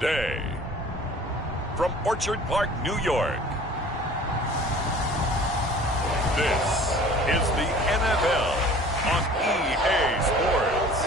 today. From Orchard Park, New York, this is the NFL on EA Sports.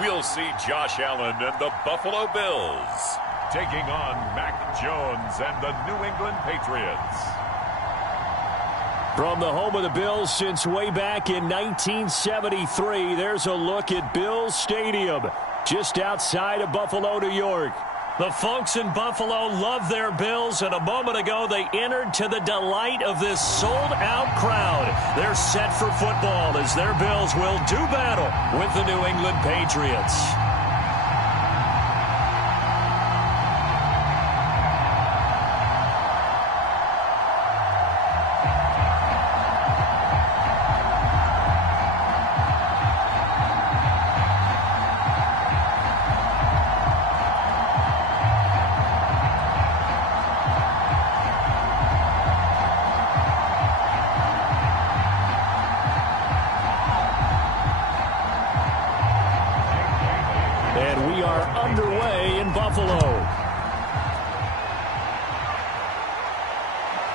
We'll see Josh Allen and the Buffalo Bills taking on Mac Jones and the New England Patriots. From the home of the Bills since way back in 1973, there's a look at Bills Stadium just outside of Buffalo, New York. The folks in Buffalo love their Bills, and a moment ago they entered to the delight of this sold-out crowd. They're set for football as their Bills will do battle with the New England Patriots. Underway in Buffalo.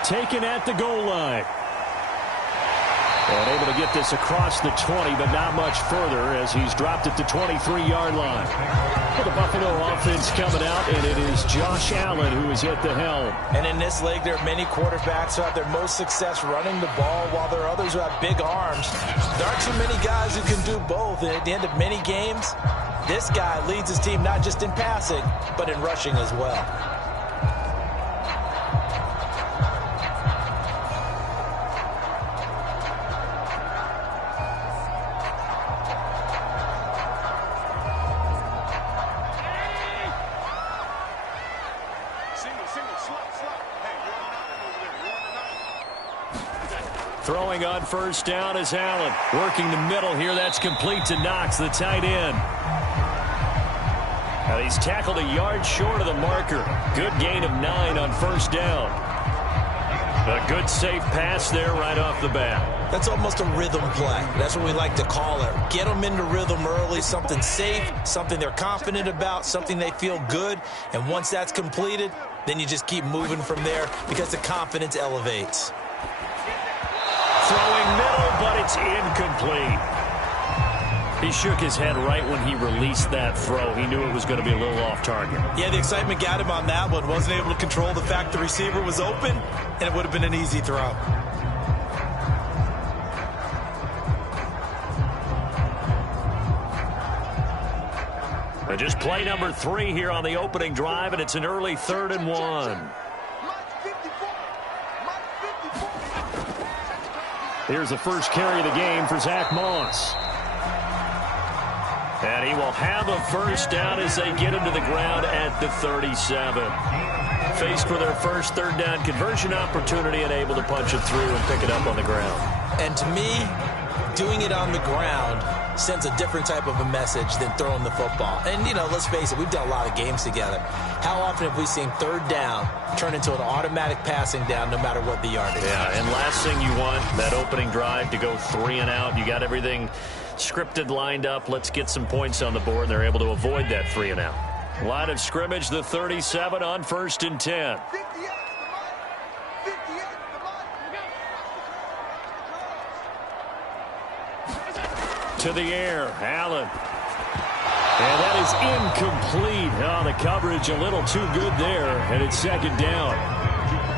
Taken at the goal line. And able to get this across the 20, but not much further as he's dropped it to 23-yard line. For the Buffalo offense coming out, and it is Josh Allen who is at the helm. And in this league, there are many quarterbacks who have their most success running the ball, while there are others who have big arms. There aren't too many guys who can do both, and at the end of many games, this guy leads his team not just in passing, but in rushing as well. Throwing on first down is Allen. Working the middle here. That's complete to Knox, the tight end. Now he's tackled a yard short of the marker. Good gain of 9 on first down. A good safe pass there right off the bat. That's almost a rhythm play. That's what we like to call it. Get them into rhythm early, something safe, something they're confident about, something they feel good. And once that's completed, then you just keep moving from there because the confidence elevates. Throwing middle, but it's incomplete. He shook his head right when he released that throw. He knew it was going to be a little off target. Yeah, the excitement got him on that one. Wasn't able to control the fact the receiver was open, and it would have been an easy throw. Just play number 3 here on the opening drive, and it's an early 3rd and 1. Here's the first carry of the game for Zach Moss. And he will have a first down as they get him to the ground at the 37. Faced with their first 3rd down conversion opportunity and able to punch it through and pick it up on the ground. And to me, doing it on the ground sends a different type of a message than throwing the football. And, you know, let's face it, we've done a lot of games together. How often have we seen 3rd down turn into an automatic passing down no matter what the yardage? Yeah, and last thing you want, that opening drive to go 3 and out. You got everything scripted, lined up. Let's get some points on the board. They're able to avoid that 3 and out. Line of scrimmage, the 37 on 1st and 10. To the air, Allen. And that is incomplete. Oh, the coverage a little too good there, and it's 2nd down.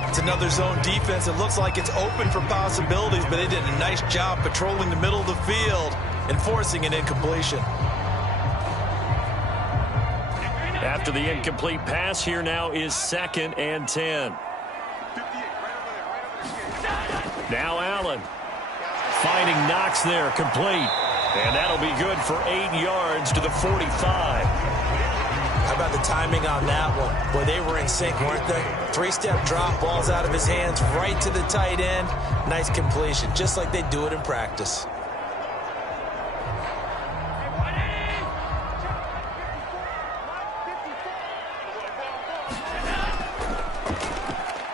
It's another zone defense. It looks like it's open for possibilities, but they did a nice job patrolling the middle of the field and forcing an incompletion. After the incomplete pass, here now is 2nd and 10. Now Allen. Finding Knox there, complete. And that'll be good for 8 yards to the 45. How about the timing on that one. Boy, they were in sync, weren't they? Three-step drop, balls out of his hands, right to the tight end. Nice completion, just like they do it in practice.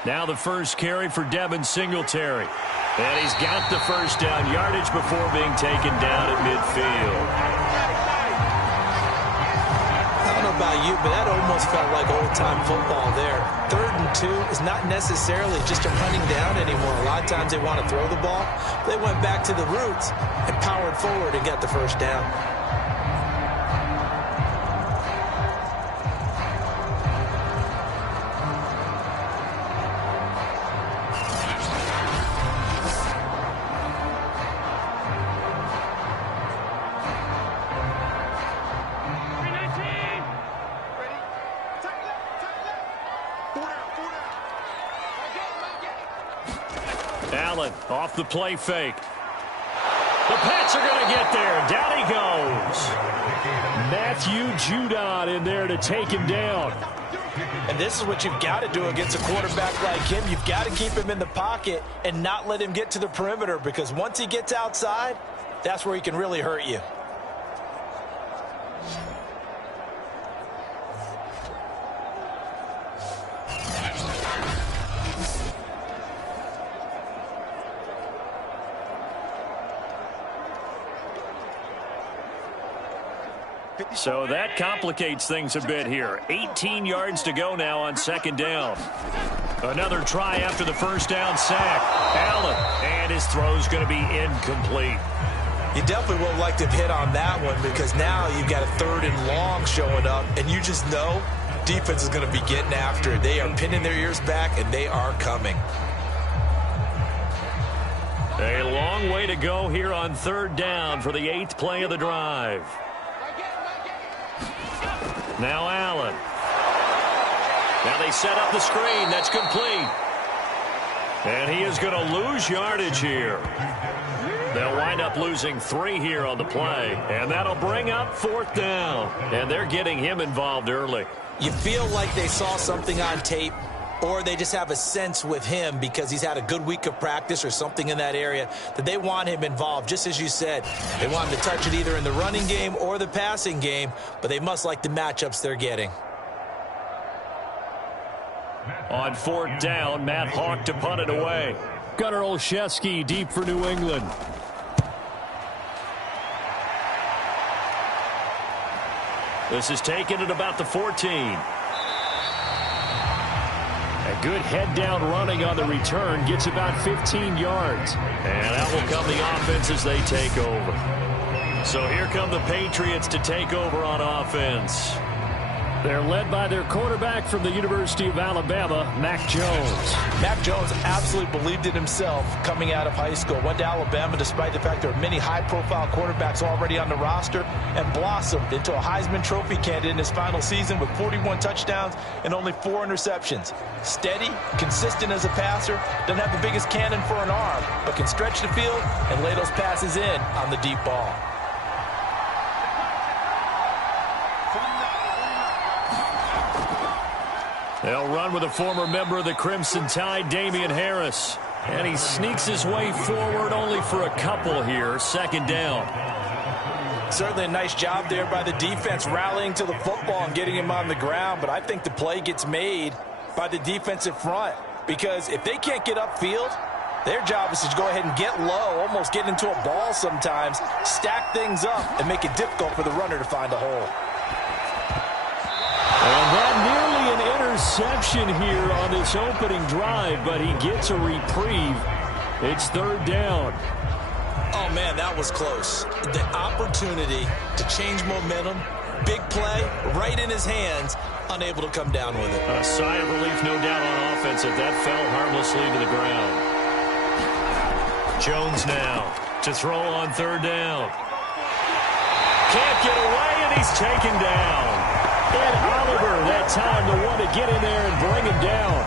Now the first carry for Devin Singletary. And he's got the first down yardage before being taken down at midfield. I don't know about you, but that almost felt like old-time football there. 3rd and 2 is not necessarily just them hunting down anymore. A lot of times they want to throw the ball. They went back to the roots and powered forward and got the first down. Allen off the play fake. The Pats are going to get there. Down he goes. Matthew Judon in there to take him down. And this is what you've got to do against a quarterback like him. You've got to keep him in the pocket and not let him get to the perimeter, because once he gets outside, that's where he can really hurt you. So that complicates things a bit here. 18 yards to go now on 2nd down. Another try after the first down sack. Allen, and his throw's going to be incomplete. You definitely would like to hit on that one, because now you've got a 3rd and long showing up, and you just know defense is going to be getting after it. They are pinning their ears back, and they are coming. A long way to go here on 3rd down for the 8th play of the drive. Now Allen. Now they set up the screen. That's complete. And he is going to lose yardage here. They'll wind up losing 3 here on the play. And that'll bring up 4th down. And they're getting him involved early. You feel like they saw something on tape, or they just have a sense with him because he's had a good week of practice or something in that area that they want him involved. Just as you said, they want him to touch it either in the running game or the passing game, but they must like the matchups they're getting. On 4th down, Matt Hawk to punt it away. Gunnar Olszewski deep for New England. This is taken at about the 14. A good head-down running on the return gets about 15 yards. And out will come the offense as they take over. So here come the Patriots to take over on offense. They're led by their quarterback from the University of Alabama, Mac Jones. Mac Jones absolutely believed in himself coming out of high school. Went to Alabama despite the fact there are many high-profile quarterbacks already on the roster, and blossomed into a Heisman Trophy candidate in his final season with 41 touchdowns and only 4 interceptions. Steady, consistent as a passer, doesn't have the biggest cannon for an arm, but can stretch the field and lay those passes in on the deep ball. They'll run with a former member of the Crimson Tide, Damian Harris. And he sneaks his way forward only for a couple here. 2nd down. Certainly a nice job there by the defense rallying to the football and getting him on the ground. But I think the play gets made by the defensive front, because if they can't get upfield, their job is to go ahead and get low, almost get into a ball sometimes, stack things up, and make it difficult for the runner to find a hole. And that nearly an interception here on this opening drive, but he gets a reprieve. It's 3rd down. Oh, man, that was close. The opportunity to change momentum, big play, right in his hands, unable to come down with it. A sigh of relief, no doubt, on offense if that fell harmlessly to the ground. Jones now to throw on 3rd down. Can't get away, and he's taken down. Ed Oliver that time the one to get in there and bring him down.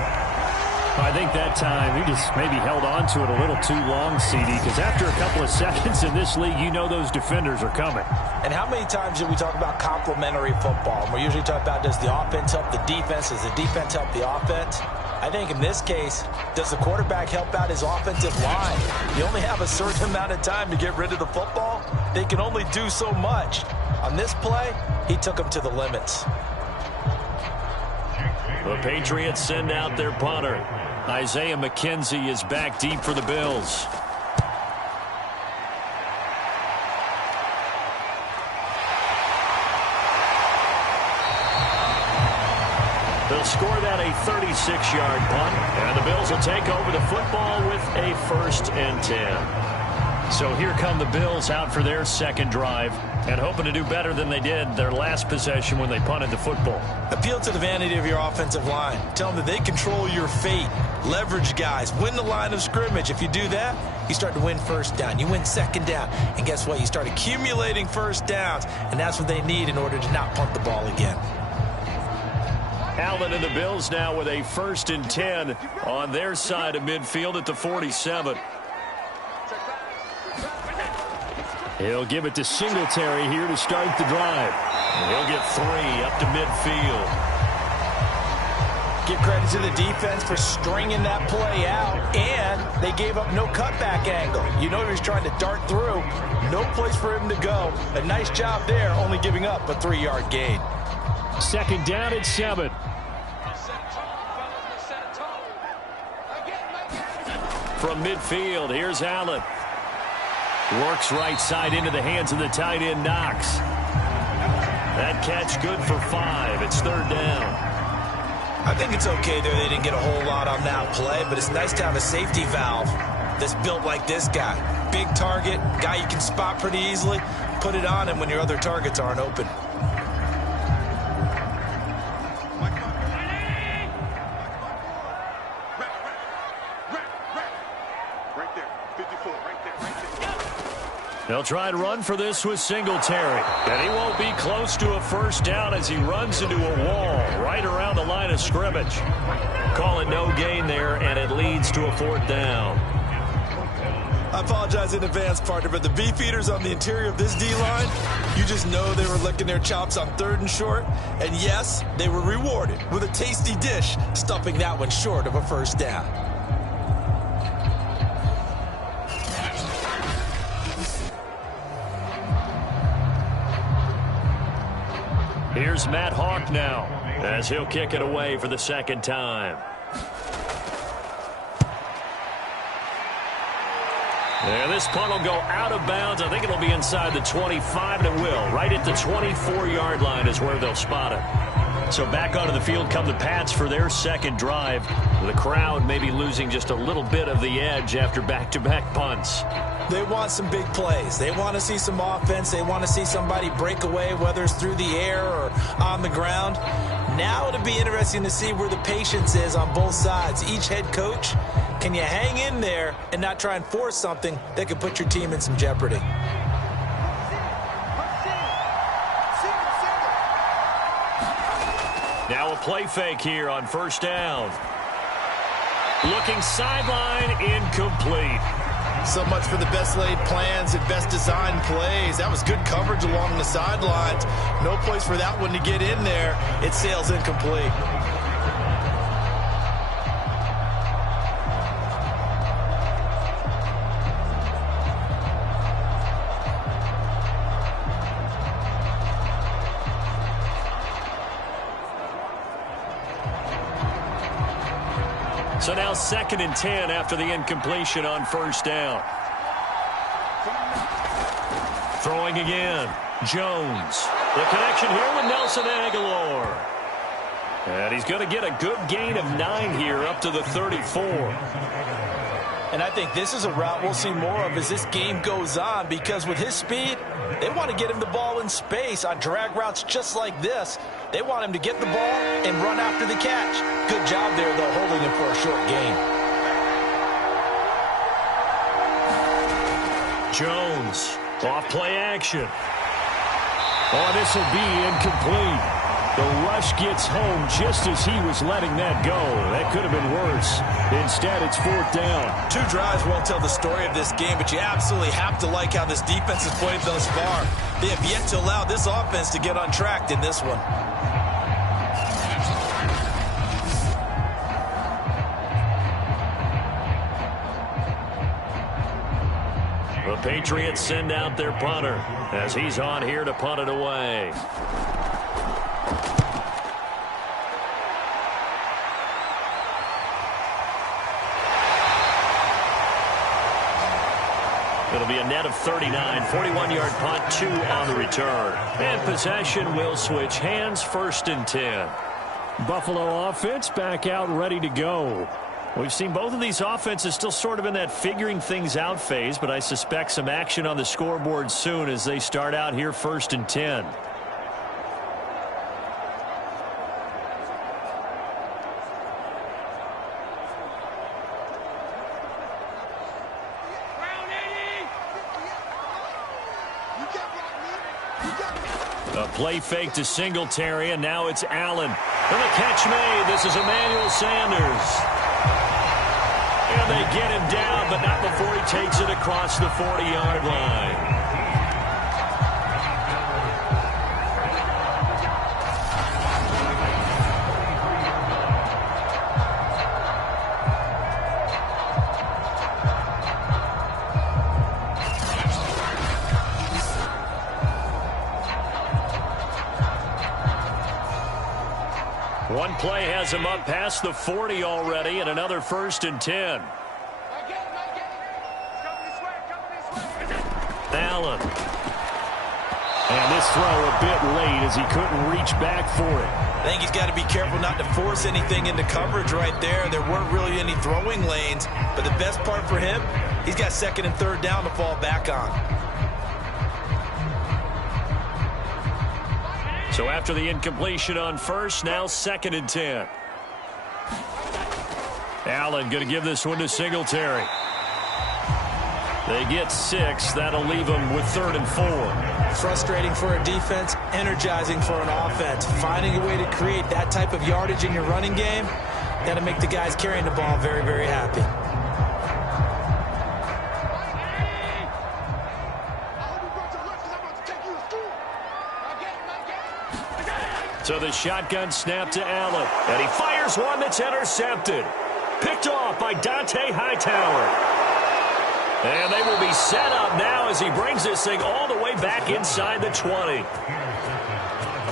I think that time he just maybe held on to it a little too long, CD, because after a couple of seconds in this league, you know those defenders are coming. And how many times do we talk about complementary football? We usually talk about, does the offense help the defense? Does the defense help the offense? I think in this case, does the quarterback help out his offensive line? You only have a certain amount of time to get rid of the football. They can only do so much. On this play, he took them to the limits. The Patriots send out their punter. Isaiah McKenzie is back deep for the Bills. They'll score that a 36-yard punt, and the Bills will take over the football with a 1st and 10. So here come the Bills out for their second drive and hoping to do better than they did their last possession when they punted the football. Appeal to the vanity of your offensive line. Tell them that they control your fate. Leverage guys. Win the line of scrimmage. If you do that, you start to win first down. You win second down. And guess what? You start accumulating first downs. And that's what they need in order to not punt the ball again. Allen and the Bills now with a 1st and 10 on their side of midfield at the 47. He'll give it to Singletary here to start the drive. And he'll get 3 up to midfield. Give credit to the defense for stringing that play out, and they gave up no cutback angle. You know he was trying to dart through. No place for him to go. A nice job there, only giving up a 3-yard gain. 2nd down at 7. From midfield, here's Allen. Works right side into the hands of the tight end, Knox. That catch good for 5. It's 3rd down. I think it's okay there. They didn't get a whole lot on that play, but it's nice to have a safety valve that's built like this guy. Big target, guy you can spot pretty easily. Put it on him when your other targets aren't open. They'll try and run for this with Singletary. And he won't be close to a 1st down as he runs into a wall right around the line of scrimmage. Call it no gain there, and it leads to a 4th down. I apologize in advance, partner, but the beefeaters on the interior of this D-line, you just know they were licking their chops on 3rd and short. And yes, they were rewarded with a tasty dish, stuffing that one short of a 1st down. Here's Matt Hawk now as he'll kick it away for the 2nd time. And this punt will go out of bounds. I think it'll be inside the 25, and it will. Right at the 24-yard line is where they'll spot it. So back onto the field come the Pats for their 2nd drive. The crowd may be losing just a little bit of the edge after back-to-back punts. They want some big plays. They want to see some offense. They want to see somebody break away, whether it's through the air or on the ground. Now it'll be interesting to see where the patience is on both sides. Each head coach, can you hang in there and not try and force something that could put your team in some jeopardy? Now a play fake here on 1st down. Looking sideline, incomplete. So much for the best laid plans and best designed plays. That was good coverage along the sidelines. No place for that one to get in there. It sails incomplete. So now 2nd and 10 after the incompletion on 1st down. Throwing again. Jones. The connection here with Nelson Aguilar. And he's going to get a good gain of 9 here up to the 34. And I think this is a route we'll see more of as this game goes on, because with his speed, they want to get him the ball in space on drag routes just like this. They want him to get the ball and run after the catch. Good job there, though, holding him for a short gain. Jones, off play action. Oh, this will be incomplete. The rush gets home just as he was letting that go. That could have been worse. Instead, it's 4th down. 2 drives won't tell the story of this game, but you absolutely have to like how this defense has played thus far. They have yet to allow this offense to get untracked in this one. The Patriots send out their punter as he's on here to punt it away. It'll be a net of 39, 41-yard punt, 2 on the return. And possession will switch hands, 1st and 10. Buffalo offense back out ready to go. We've seen both of these offenses still sort of in that figuring things out phase, but I suspect some action on the scoreboard soon as they start out here 1st and 10. A play fake to Singletary, and now it's Allen. And the catch made. This is Emmanuel Sanders. And they get him down, but not before he takes it across the 40-yard line. One play has him up past the 40 already, and another 1st and 10. Allen. And this throw a bit late as he couldn't reach back for it. I think he's got to be careful not to force anything into coverage right there. There weren't really any throwing lanes, but the best part for him, he's got 2nd and 3rd down to fall back on. So after the incompletion on 1st, now 2nd and 10. Allen going to give this one to Singletary. They get 6. That'll leave them with 3rd and 4. Frustrating for a defense, energizing for an offense. Finding a way to create that type of yardage in your running game, got to make the guys carrying the ball very, very happy. So the shotgun snap to Allen. And he fires one that's intercepted. Picked off by Dante Hightower. And they will be set up now as he brings this thing all the way back inside the 20.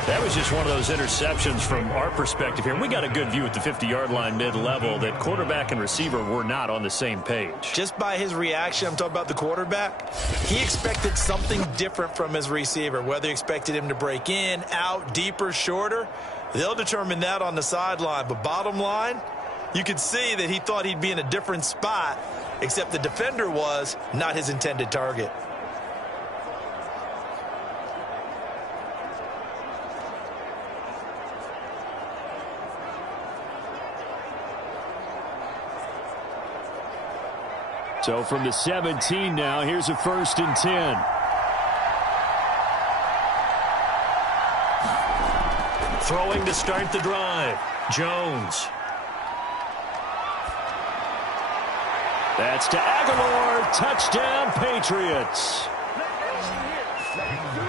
That was just one of those interceptions from our perspective here. We got a good view at the 50-yard line mid-level that quarterback and receiver were not on the same page. Just by his reaction, I'm talking about the quarterback, he expected something different from his receiver. Whether he expected him to break in, out, deeper, shorter, they'll determine that on the sideline. But bottom line, you could see that he thought he'd be in a different spot, except the defender was not his intended target. So from the 17 now, here's a 1st and 10. Throwing to start the drive. Jones. That's to Aguilar. Touchdown, Patriots.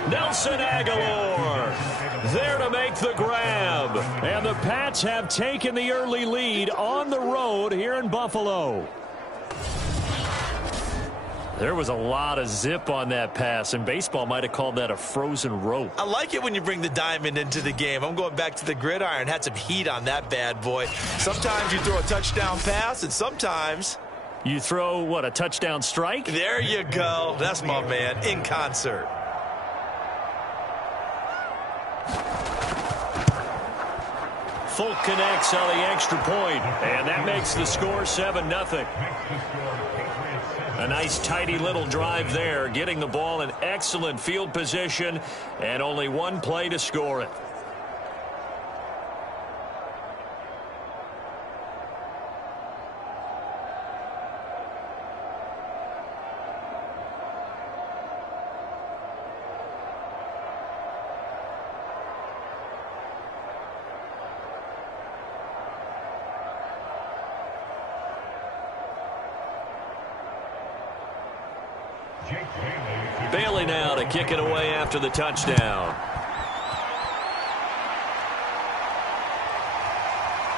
Nelson Aguilar there to make the grab. And the Pats have taken the early lead on the road here in Buffalo. There was a lot of zip on that pass, and baseball might have called that a frozen rope. I like it when you bring the diamond into the game. I'm going back to the gridiron. Had some heat on that bad boy. Sometimes you throw a touchdown pass, and sometimes you throw, what, a touchdown strike? There you go. That's my man, in concert. Folk connects on the extra point, and that makes the score 7-0. A nice, tidy little drive there, getting the ball in excellent field position, and only one play to score it. Bailey now to kick it away after the touchdown.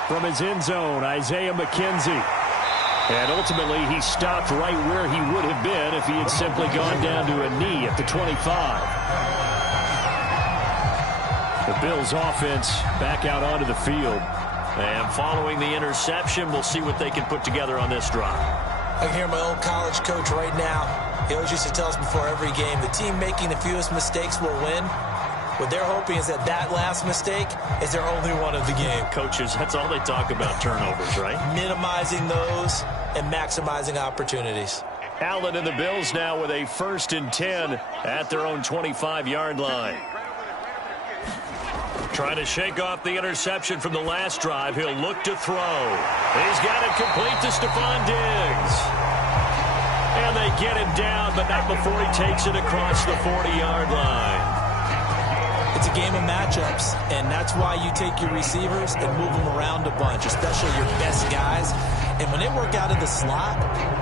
From his end zone, Isaiah McKenzie. And ultimately, he stopped right where he would have been if he had simply gone down to a knee at the 25. The Bills offense back out onto the field. And following the interception, we'll see what they can put together on this drive. I can hear my old college coach right now. He always used to tell us before every game, the team making the fewest mistakes will win. What they're hoping is that last mistake is their only one of the game. Coaches, that's all they talk about, turnovers, right? Minimizing those and maximizing opportunities. Allen and the Bills now with a 1st and 10 at their own 25-yard line. Trying to shake off the interception from the last drive. He'll look to throw. He's got it complete to Stephon Diggs. And they get him down, but not before he takes it across the 40-yard line. It's a game of matchups, and that's why you take your receivers and move them around a bunch, especially your best guys. And when they work out of the slot,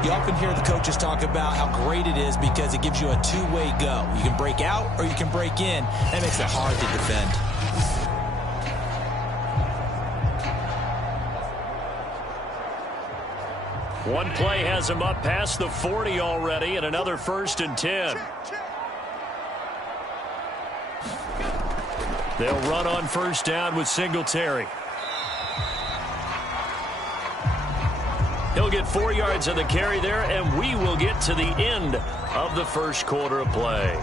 you often hear the coaches talk about how great it is because it gives you a two-way go. You can break out or you can break in. That makes it hard to defend. One play has him up past the 40 already, and another 1st and 10. They'll run on 1st down with Singletary. He'll get 4 yards on the carry there, and we will get to the end of the first quarter of play.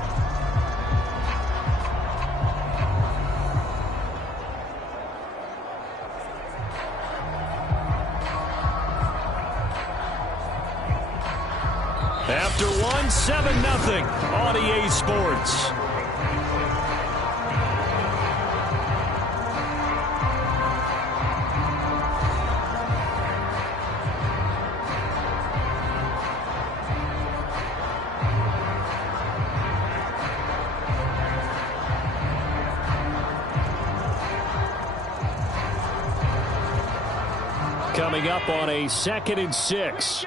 After one, 7-0 on EA Sports. Coming up on a 2nd and 6.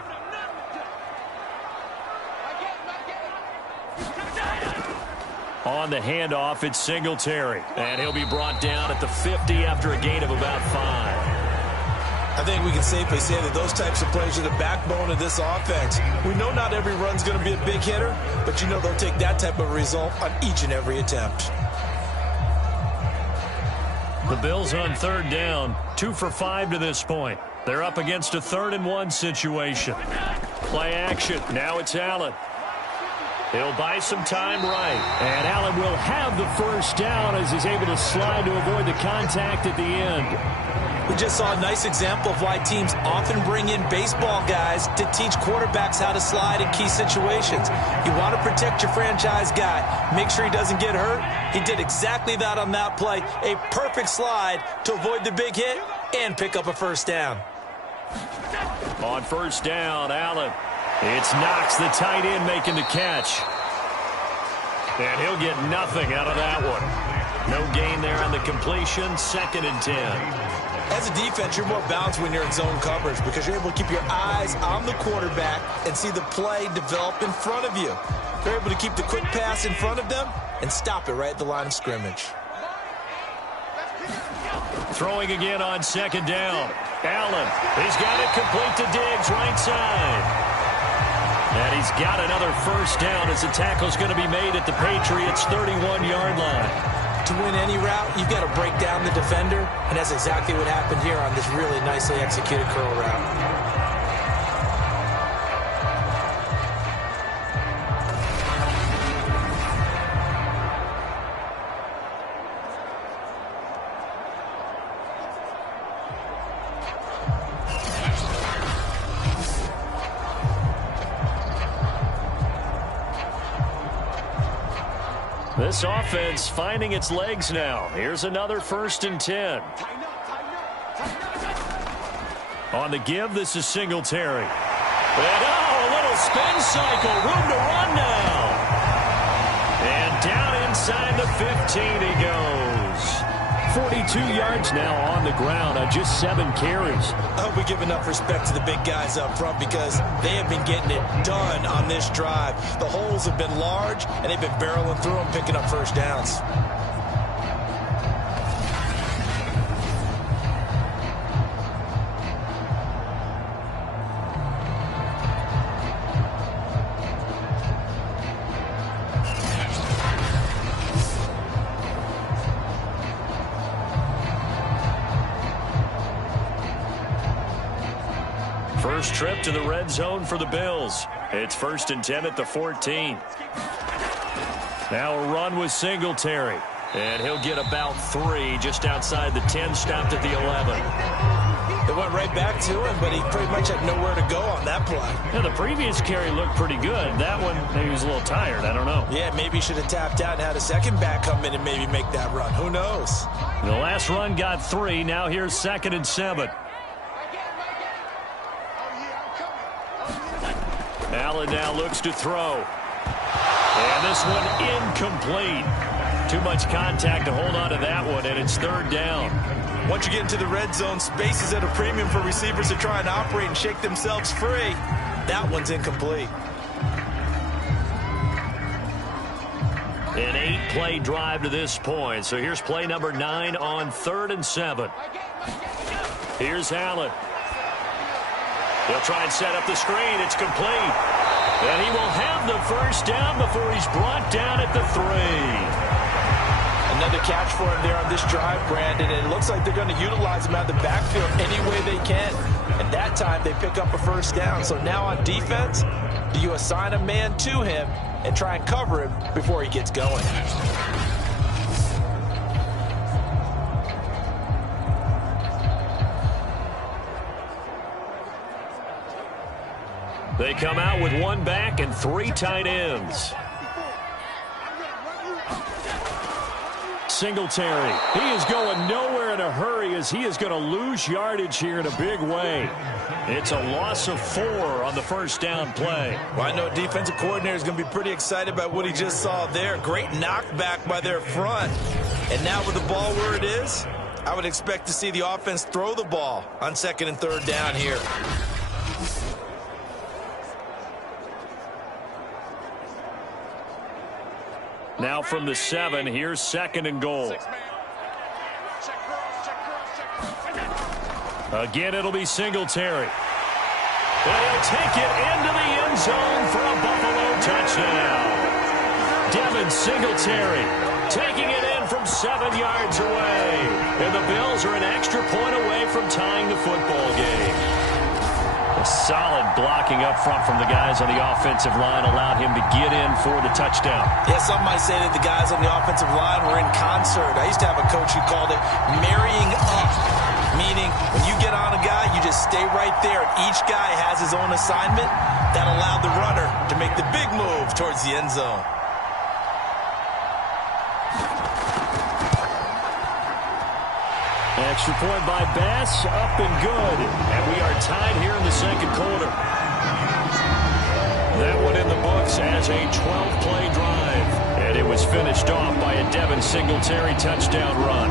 On the handoff, it's Singletary. And he'll be brought down at the 50 after a gain of about 5. I think we can safely say that those types of plays are the backbone of this offense. We know not every run's going to be a big hitter, but you know they'll take that type of result on each and every attempt. The Bills on 3rd down, 2 for 5 to this point. They're up against a 3rd and 1 situation. Play action. Now it's Allen. He'll buy some time right. And Allen will have the 1st down as he's able to slide to avoid the contact at the end. We just saw a nice example of why teams often bring in baseball guys to teach quarterbacks how to slide in key situations. You want to protect your franchise guy. Make sure he doesn't get hurt. He did exactly that on that play. A perfect slide to avoid the big hit and pick up a 1st down. On 1st down, Allen. It's Knox, the tight end, making the catch. And he'll get nothing out of that one. No gain there on the completion, 2nd and 10. As a defense, you're more balanced when you're in zone coverage because you're able to keep your eyes on the quarterback and see the play develop in front of you. You're able to keep the quick pass in front of them and stop it right at the line of scrimmage. Throwing again on 2nd down. Allen, he's got it complete to Diggs, right side. And he's got another 1st down as the tackle's going to be made at the Patriots' 31-yard line. To win any route, you've got to break down the defender, and that's exactly what happened here on this really nicely executed curl route. This offense finding its legs now. Here's another 1st and 10. On the give, this is Singletary. And a little spin cycle. Room to run now. And down inside the 15 he goes. 42 yards now on the ground on just 7 carries. I hope we give enough respect to the big guys up front because they have been getting it done on this drive. The holes have been large, and they've been barreling through them, picking up first downs. First trip to the red zone for the Bills. It's 1st and 10 at the 14. Now a run with Singletary. And he'll get about 3 just outside the 10, stopped at the 11. It went right back to him, but he pretty much had nowhere to go on that play. Yeah, the previous carry looked pretty good. That one, maybe he was a little tired. I don't know. Yeah, maybe he should have tapped out and had a second back come in and maybe make that run. Who knows? The last run got 3. Now here's 2nd and 7. Allen now looks to throw. And this one incomplete. Too much contact to hold on to that one, and it's 3rd down. Once you get into the red zone, space is at a premium for receivers to try and operate and shake themselves free. That one's incomplete. An 8-play drive to this point. So here's play number 9 on 3rd and 7. Here's Allen. He'll try and set up the screen. It's complete. And he will have the first down before he's brought down at the 3. Another catch for him there on this drive, Brandon. And it looks like they're going to utilize him out of the backfield any way they can. And that time they pick up a first down. So now on defense, do you assign a man to him and try and cover him before he gets going? They come out with 1 back and 3 tight ends. Singletary. He is going nowhere in a hurry as he is going to lose yardage here in a big way. It's a loss of 4 on the first down play. Well, I know defensive coordinator is going to be pretty excited about what he just saw there. Great knockback by their front. And now with the ball where it is, I would expect to see the offense throw the ball on 2nd and 3rd down here. Now from the 7, here's 2nd and goal. Again, it'll be Singletary. And he'll take it into the end zone for a Buffalo touchdown. Devin Singletary taking it in from 7 yards away. And the Bills are an extra point away from tying the football game. A solid blocking up front from the guys on the offensive line allowed him to get in for the touchdown. Yeah, some might say that the guys on the offensive line were in concert. I used to have a coach who called it marrying up, meaning when you get on a guy, you just stay right there. Each guy has his own assignment. That allowed the runner to make the big move towards the end zone. Extra point by Bass, up and good. And we are tied here in the 2nd quarter. That one in the books as a 12-play drive. And it was finished off by a Devin Singletary touchdown run.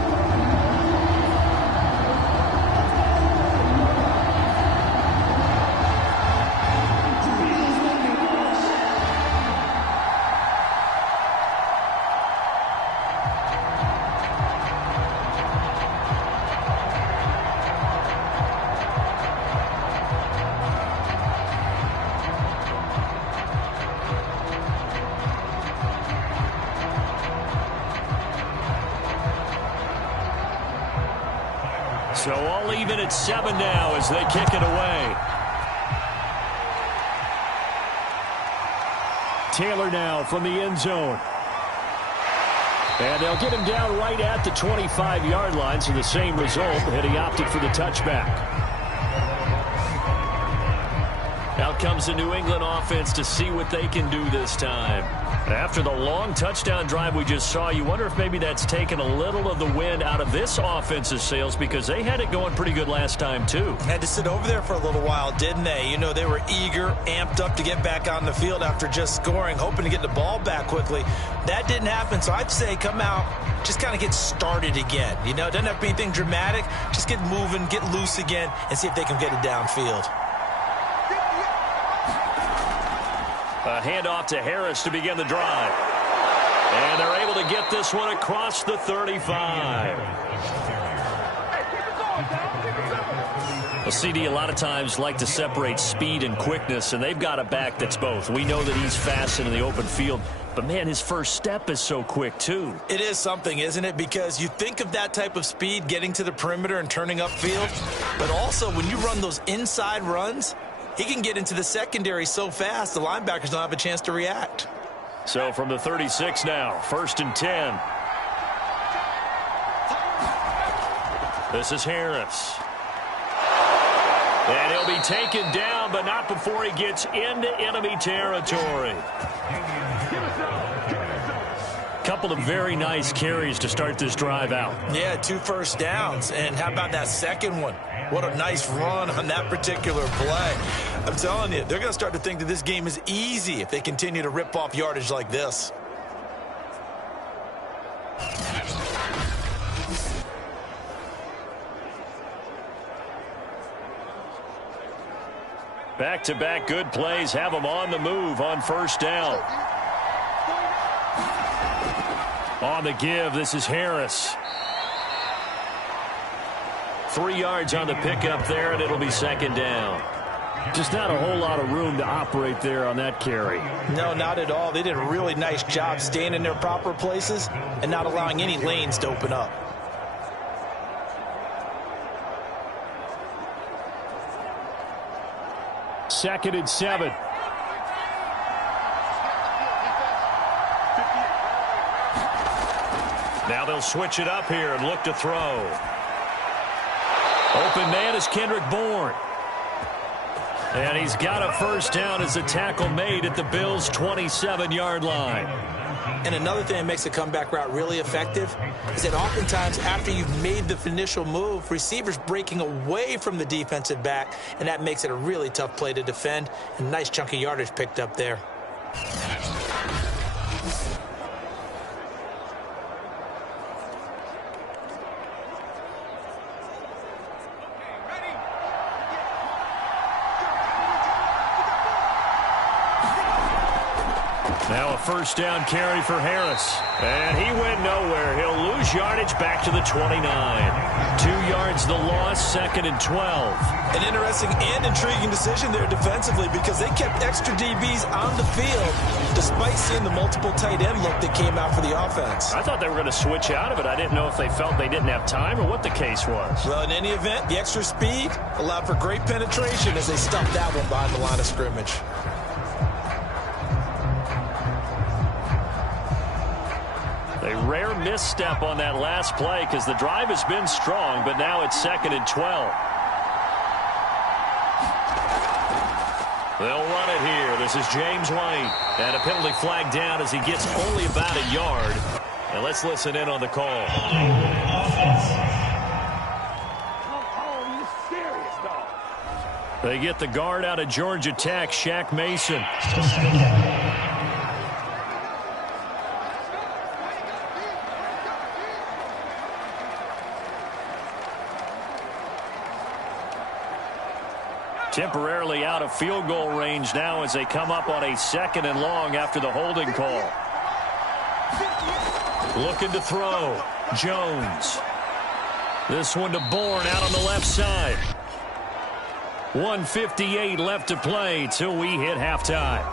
So all even at 7 now as they kick it away. Taylor now from the end zone. And they'll get him down right at the 25-yard line, so the same result, and he opted for the touchback. Out comes the New England offense to see what they can do this time. After the long touchdown drive we just saw, you wonder if maybe that's taken a little of the wind out of this offense's sails, because they had it going pretty good last time too. Had to sit over there for a little while, didn't they? You know, they were eager, amped up to get back on the field after just scoring, hoping to get the ball back quickly. That didn't happen, so I'd say come out, just kind of get started again. You know, it doesn't have to be anything dramatic. Just get moving, get loose again, and see if they can get it downfield. A handoff to Harris to begin the drive. And they're able to get this one across the 35. Well, CD, a lot of times like to separate speed and quickness, and they've got a back that's both. We know that he's fast in the open field, but, man, his first step is so quick, too. It is something, isn't it? Because you think of that type of speed getting to the perimeter and turning upfield, but also when you run those inside runs, he can get into the secondary so fast, the linebackers don't have a chance to react. So from the 36 now, 1st and 10. This is Harris. And he'll be taken down, but not before he gets into enemy territory. Couple of very nice carries to start this drive out. Yeah, 2 first downs. And how about that second one? What a nice run on that particular play. I'm telling you, they're going to start to think that this game is easy if they continue to rip off yardage like this. Back-to-back good plays have them on the move on 1st down. On the give, this is Harris. 3 yards on the pickup there, and it'll be 2nd down. Just not a whole lot of room to operate there on that carry. No, not at all. They did a really nice job staying in their proper places and not allowing any lanes to open up. Second and 7. Now they'll switch it up here and look to throw. Open man is Kendrick Bourne. And he's got a 1st down as the tackle made at the Bills' 27-yard line. And another thing that makes a comeback route really effective is that oftentimes after you've made the initial move, receivers breaking away from the defensive back, and that makes it a really tough play to defend. A nice chunk of yardage picked up there. Now a 1st down carry for Harris. And he went nowhere. He'll lose yardage back to the 29. 2 yards the loss, 2nd and 12. An interesting and intriguing decision there defensively, because they kept extra DBs on the field despite seeing the multiple tight end look that came out for the offense. I thought they were going to switch out of it. I didn't know if they felt they didn't have time or what the case was. Well, in any event, the extra speed allowed for great penetration as they stuffed that one behind the line of scrimmage. A rare misstep on that last play because the drive has been strong, but now it's 2nd and 12. They'll run it here. This is James White. And a penalty flag down as he gets only about a yard. And let's listen in on the call. They get the guard out of Georgia Tech, Shaq Mason. Temporarily out of field goal range now as they come up on a 2nd and long after the holding call. Looking to throw. Jones. This one to Bourne out on the left side. 1:58 left to play till we hit halftime.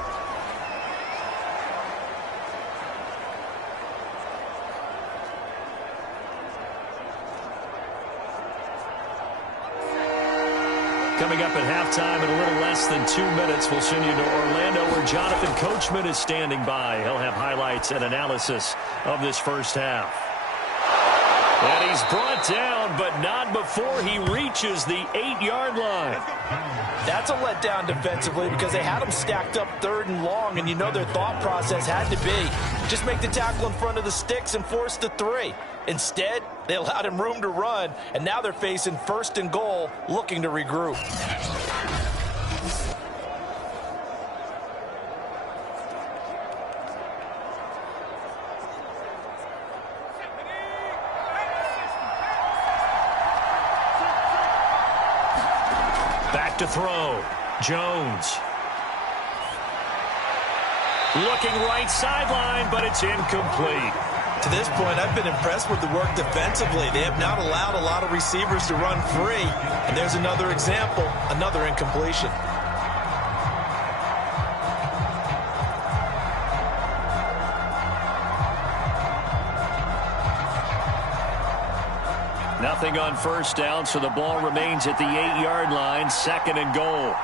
Coming up at halftime in a little less than 2 minutes, we'll send you to Orlando where Jonathan Coachman is standing by. He'll have highlights and analysis of this first half. And he's brought down, but not before he reaches the 8-yard line. That's a letdown defensively because they had him stacked up 3rd and long, and you know their thought process had to be just make the tackle in front of the sticks and force the 3. Instead, they allowed him room to run, and now they're facing 1st and goal, looking to regroup. Back to throw. Jones. Looking right sideline, but it's incomplete. To this point, I've been impressed with the work defensively. They have not allowed a lot of receivers to run free. And there's another example, another incompletion. Nothing on 1st down, so the ball remains at the 8-yard line, 2nd and goal.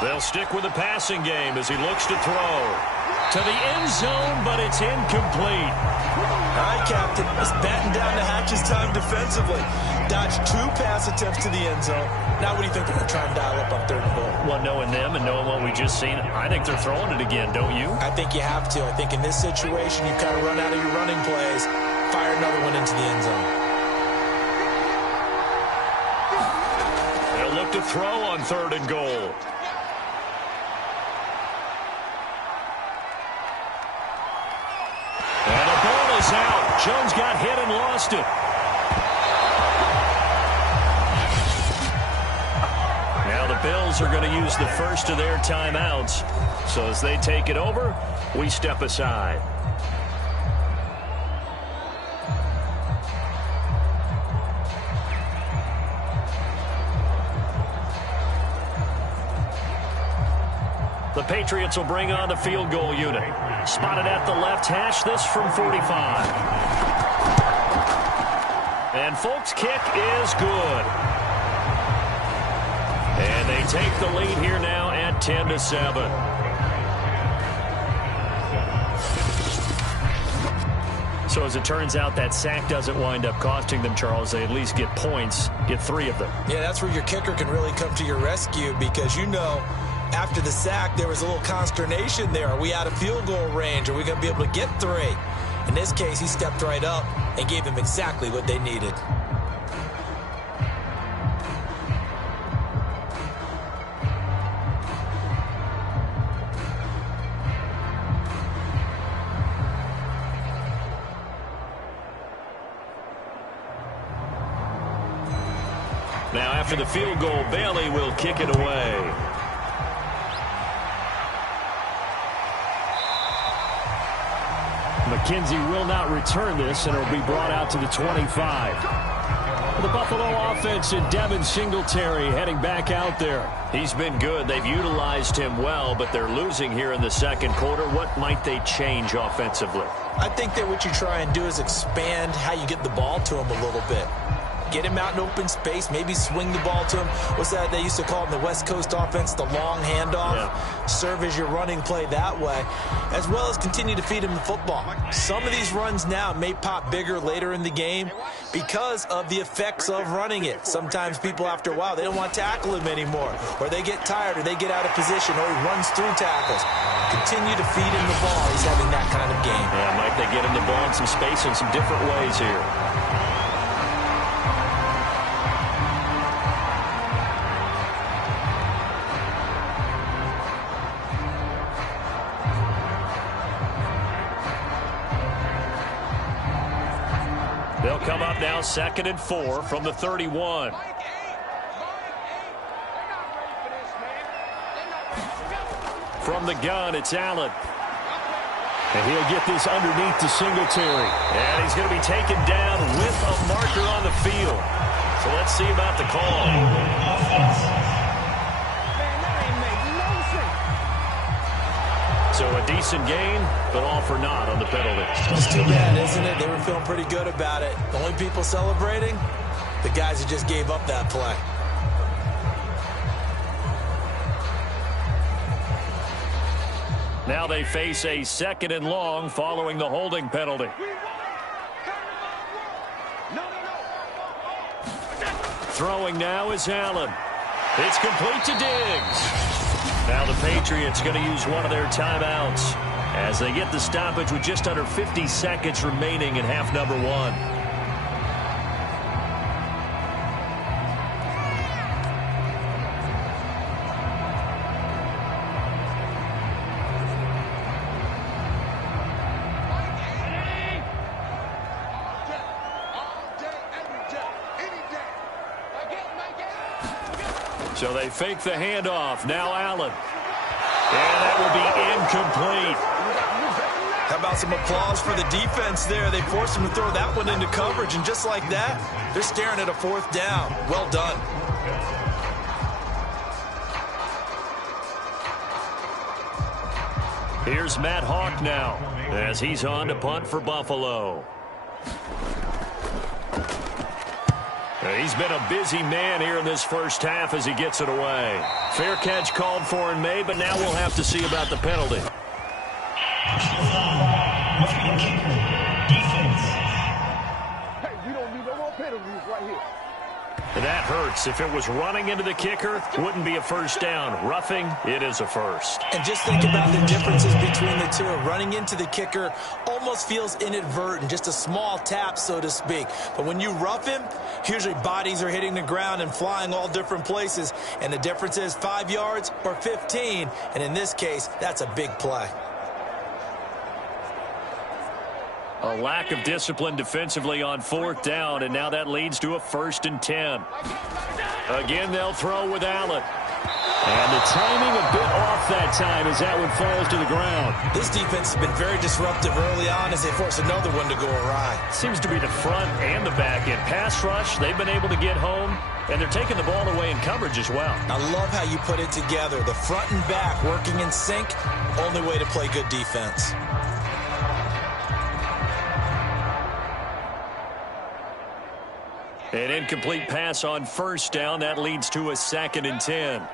They'll stick with the passing game as he looks to throw. To the end zone, but it's incomplete. All right, Captain. It's batten down the hatches time defensively. Dodged 2 pass attempts to the end zone. Now what do you think they're going to try and dial up on 3rd and goal? Well, knowing them and knowing what we just seen, I think they're throwing it again, don't you? I think you have to. I think in this situation, you kind of run out of your running plays, fire another one into the end zone. They'll look to throw on 3rd and goal. And the ball is out. Jones got hit and lost it. Now the Bills are going to use the first of their timeouts. So as they take it over, we step aside. The Patriots will bring on the field goal unit. Spotted at the left hash, this from 45. And Folk's kick is good. And they take the lead here now at 10-7. So as it turns out, that sack doesn't wind up costing them, Charles. They at least get points, get 3 of them. Yeah, that's where your kicker can really come to your rescue because you know after the sack, there was a little consternation there. Are we out of field goal range? Are we going to be able to get 3? In this case, he stepped right up and gave them exactly what they needed. Now, after the field goal, Bailey will kick it away. McKenzie will not return this, and it'll be brought out to the 25. The Buffalo offense and Devin Singletary heading back out there. He's been good. They've utilized him well, but they're losing here in the 2nd quarter. What might they change offensively? I think that what you try and do is expand how you get the ball to him a little bit. Get him out in open space, maybe swing the ball to him. What's that they used to call in the West Coast offense, the long handoff? Yeah. Serve as your running play that way, as well as continue to feed him the football. Some of these runs now may pop bigger later in the game because of the effects of running it. Sometimes people, after a while, they don't want to tackle him anymore, or they get tired, or they get out of position, or he runs through tackles. Continue to feed him the ball. He's having that kind of game. Yeah, Mike, they get him the ball in some space in some different ways here. They'll come up now 2nd and 4 from the 31. From the gun, it's Allen. And he'll get this underneath to Singletary. And he's going to be taken down with a marker on the field. So let's see about the call. So a decent gain, but all for naught on the penalty. It's too bad, isn't it? They were feeling pretty good about it. The only people celebrating, the guys who just gave up that play. Now they face a 2nd and long following the holding penalty. Throwing now is Allen. It's complete to Diggs. Now the Patriots going to use one of their timeouts as they get the stoppage with just under 50 seconds remaining in half number 1. So they fake the handoff. Now Allen. And that will be incomplete. How about some applause for the defense there? They forced him to throw that one into coverage, and just like that, they're staring at a 4th down. Well done. Here's Matt Hawk now as he's on to punt for Buffalo. He's been a busy man here in this first half as he gets it away. Fair catch called for in May, but now we'll have to see about the penalty. Hey, we don't need no more penalties right here. That hurts. If it was running into the kicker, wouldn't be a first down. Roughing, it is a first. And just think about the differences between the two. Running into the kicker almost feels inadvertent, just a small tap, so to speak. But when you rough him, usually bodies are hitting the ground and flying all different places. And the difference is 5 yards or 15. And in this case, that's a big play. A lack of discipline defensively on 4th down, and now that leads to a 1st and 10. Again, they'll throw with Allen. And the timing a bit off that time as that one falls to the ground. This defense has been very disruptive early on as they force another one to go awry. Seems to be the front and the back end. Pass rush, they've been able to get home, and they're taking the ball away in coverage as well. I love how you put it together. The front and back working in sync, only way to play good defense. An incomplete pass on 1st down. That leads to a 2nd and 10.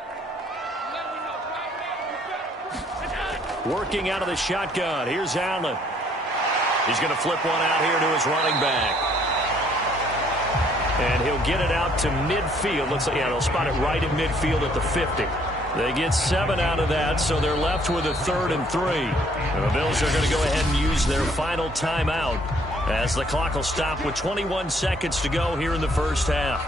Working out of the shotgun. Here's Allen. He's going to flip one out here to his running back. And he'll get it out to midfield. Looks like, yeah, they'll spot it right in midfield at the 50. They get 7 out of that, so they're left with a 3rd and 3. And the Bills are going to go ahead and use their final timeout as the clock will stop with 21 seconds to go here in the first half.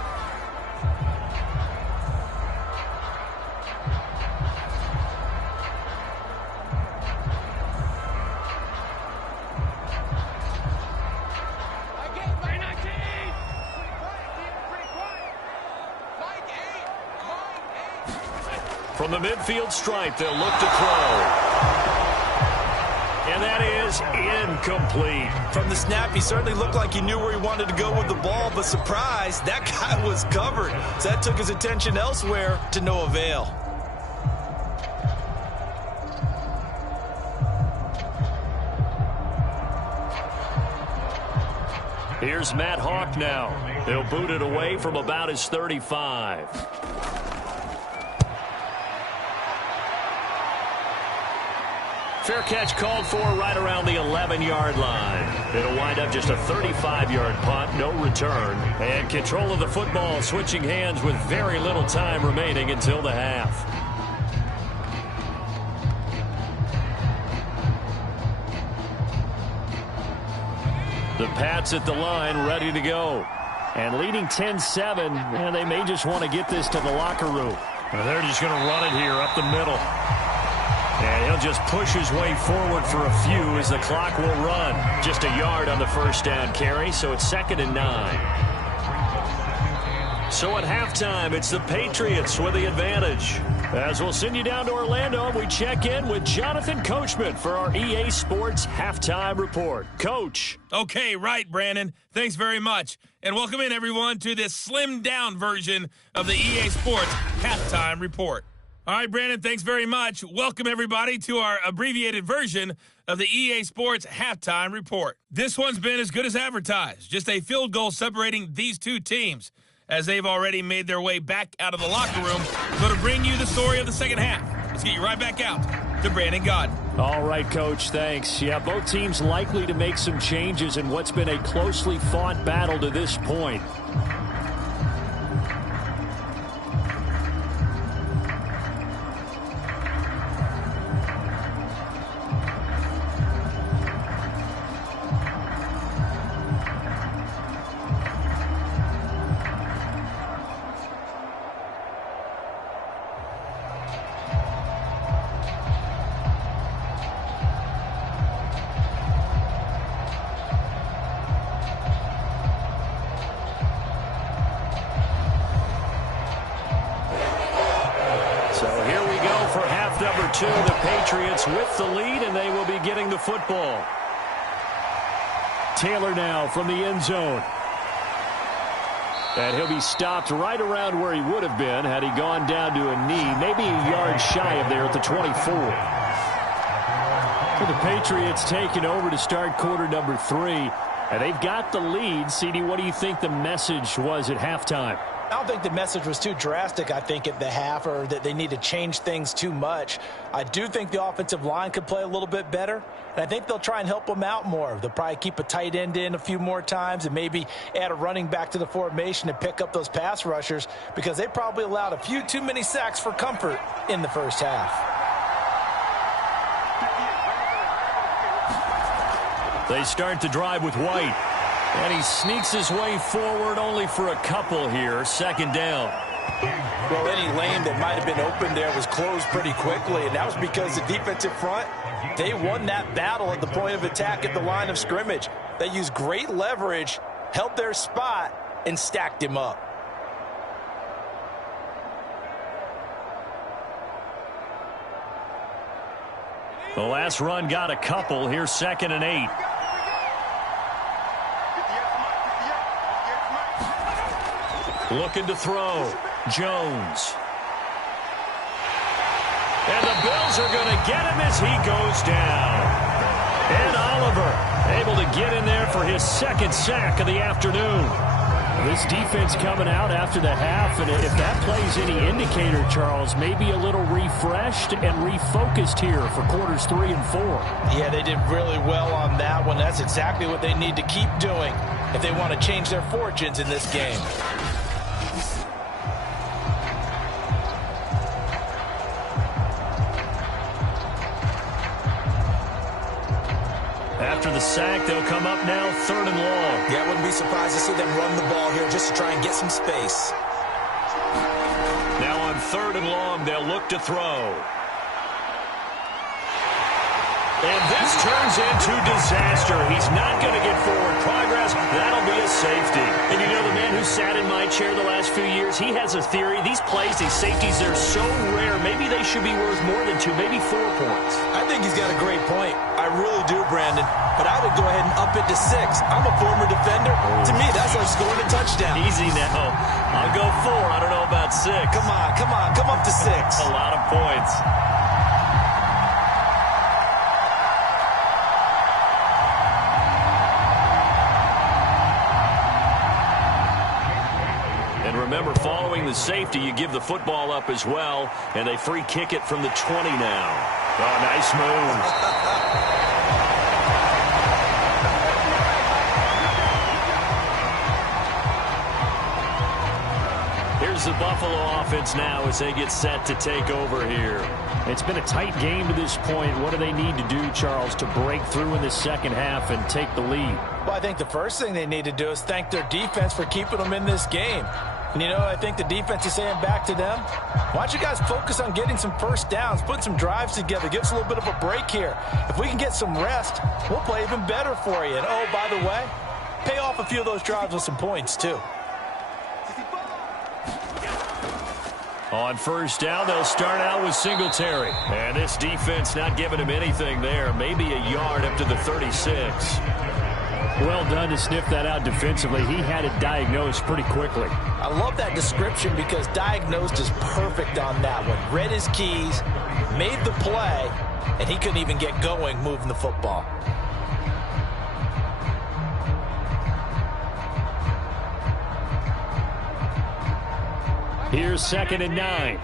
From the midfield stripe, they'll look to throw. And that is incomplete. From the snap, he certainly looked like he knew where he wanted to go with the ball, but surprise, that guy was covered. So that took his attention elsewhere to no avail. Here's Matt Hawk now. They'll boot it away from about his 35. Fair catch called for right around the 11-yard line. It'll wind up just a 35-yard punt, no return. And control of the football switching hands with very little time remaining until the half. The Pats at the line ready to go. And leading 10-7, and they may just want to get this to the locker room. They're just going to run it here up the middle. And he'll just push his way forward for a few as the clock will run. Just a yard on the first down carry, so it's 2nd and 9. So at halftime, it's the Patriots with the advantage. As we'll send you down to Orlando, we check in with Jonathan Coachman for our EA Sports Halftime Report. Coach. Okay, right, Brandon. Thanks very much. And welcome in, everyone, to this slimmed-down version of the EA Sports Halftime Report. All right, Brandon, thanks very much. Welcome, everybody, to our abbreviated version of the EA Sports Halftime Report. This one's been as good as advertised. Just a field goal separating these two teams as they've already made their way back out of the locker room. So to bring you the story of the second half, let's get you right back out to Brandon Godden. All right, Coach, thanks. Yeah, both teams likely to make some changes in what's been a closely fought battle to this point. Patriots with the lead, and they will be getting the football. Taylor now from the end zone. And he'll be stopped right around where he would have been had he gone down to a knee, maybe a yard shy of there at the 24. So the Patriots taking over to start quarter number 3. And they've got the lead. CD, what do you think the message was at halftime? I don't think the message was too drastic, I think, at the half, or that they need to change things too much. I do think the offensive line could play a little bit better, and I think they'll try and help them out more. They'll probably keep a tight end in a few more times and maybe add a running back to the formation and pick up those pass rushers, because they probably allowed a few too many sacks for comfort in the first half. They start the drive with White. And he sneaks his way forward only for a couple here. Second down. Well, any lane that might have been open there was closed pretty quickly, and that was because the defensive front, they won that battle at the point of attack at the line of scrimmage. They used great leverage, held their spot, and stacked him up. The last run got a couple. Here's 2nd and 8. Looking to throw. Jones. And the Bills are going to get him as he goes down. And Oliver able to get in there for his 2nd sack of the afternoon. This defense coming out after the half, and if that plays any indicator, Charles, maybe a little refreshed and refocused here for quarters 3 and 4. Yeah, they did really well on that one. That's exactly what they need to keep doing if they want to change their fortunes in this game. After the sack, they'll come up now 3rd and long. Yeah, I wouldn't be surprised to see them run the ball here just to try and get some space. Now on 3rd and long, they'll look to throw. And this turns into disaster. He's not going to get forward progress. That'll be a safety. And you know, the man who sat in my chair the last few years, he has a theory. These plays, these safeties, they're so rare. Maybe they should be worth more than 2, maybe 4 points. I think he's got a great point. I really do, Brandon. But I would go ahead and up it to 6. I'm a former defender. To me, that's like scoring a touchdown. Easy now. I'll go 4. I don't know about 6. Come on. Come up to 6. A lot of points. And remember, following the safety, you give the football up as well, and they free kick it from the 20 now. Oh, nice move. Here's the Buffalo offense now as they get set to take over here. It's been a tight game to this point. What do they need to do, Charles, to break through in the second half and take the lead? Well, I think the first thing they need to do is thank their defense for keeping them in this game. And, you know, I think the defense is saying back to them, why don't you guys focus on getting some first downs, put some drives together, give us a little bit of a break here. If we can get some rest, we'll play even better for you. And, oh, by the way, pay off a few of those drives with some points, too. On first down, they'll start out with Singletary. And this defense not giving him anything there. Maybe a yard up to the 36. Well done to sniff that out defensively. He had it diagnosed pretty quickly. I love that description because diagnosed is perfect on that one. Read his keys, made the play, and he couldn't even get going moving the football. Here's 2nd and 9.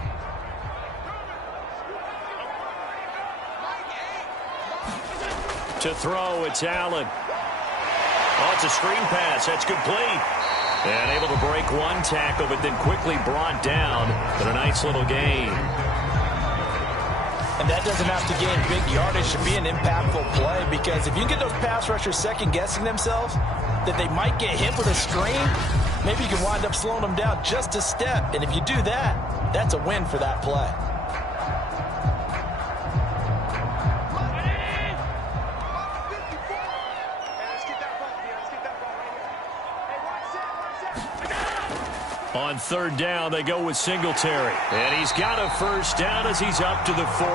To throw, it's Allen. Oh, it's a screen pass. That's complete. And able to break one tackle, but then quickly brought down. But a nice little gain. And that doesn't have to gain big yardage to be an impactful play, because if you get those pass rushers second-guessing themselves, that they might get hit with a screen, maybe you can wind up slowing them down just a step. And if you do that, that's a win for that play. On third down, they go with Singletary. And he's got a first down as he's up to the 48.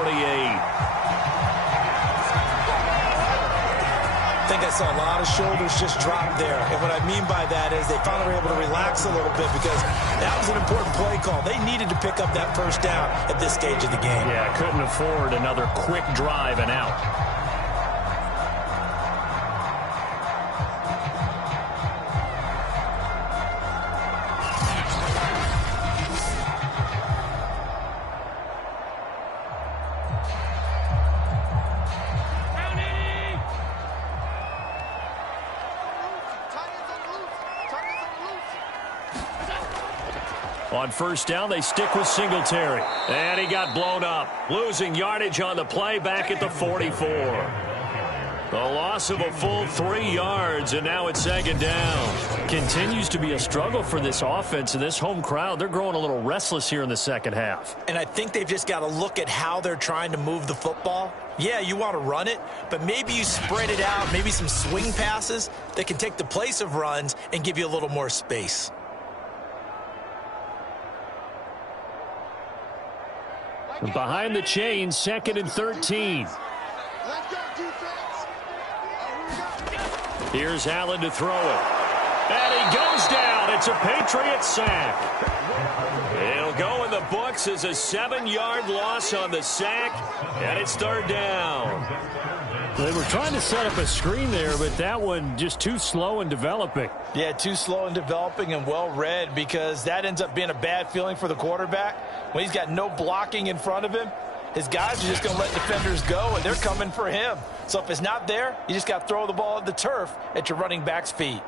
I think I saw a lot of shoulders just drop there. And what I mean by that is they finally were able to relax a little bit because that was an important play call. They needed to pick up that first down at this stage of the game. Yeah, couldn't afford another quick drive and out. On first down, they stick with Singletary. And he got blown up, losing yardage on the play back at the 44. A loss of a full 3 yards, and now it's second down. Continues to be a struggle for this offense and this home crowd. They're growing a little restless here in the second half. And I think they've just got to look at how they're trying to move the football. Yeah, you want to run it, but maybe you spread it out, maybe some swing passes that can take the place of runs and give you a little more space. Behind the chains, 2nd and 13. Here's Allen to throw it. And he goes down. It's a Patriot sack. It'll go in the books as a 7-yard loss on the sack, and it's third down. They were trying to set up a screen there, but that one just too slow in developing. Yeah, too slow in developing and well read, because that ends up being a bad feeling for the quarterback. When he's got no blocking in front of him, his guys are just going to let defenders go, and they're coming for him. So if it's not there, you just got to throw the ball at the turf at your running back's feet.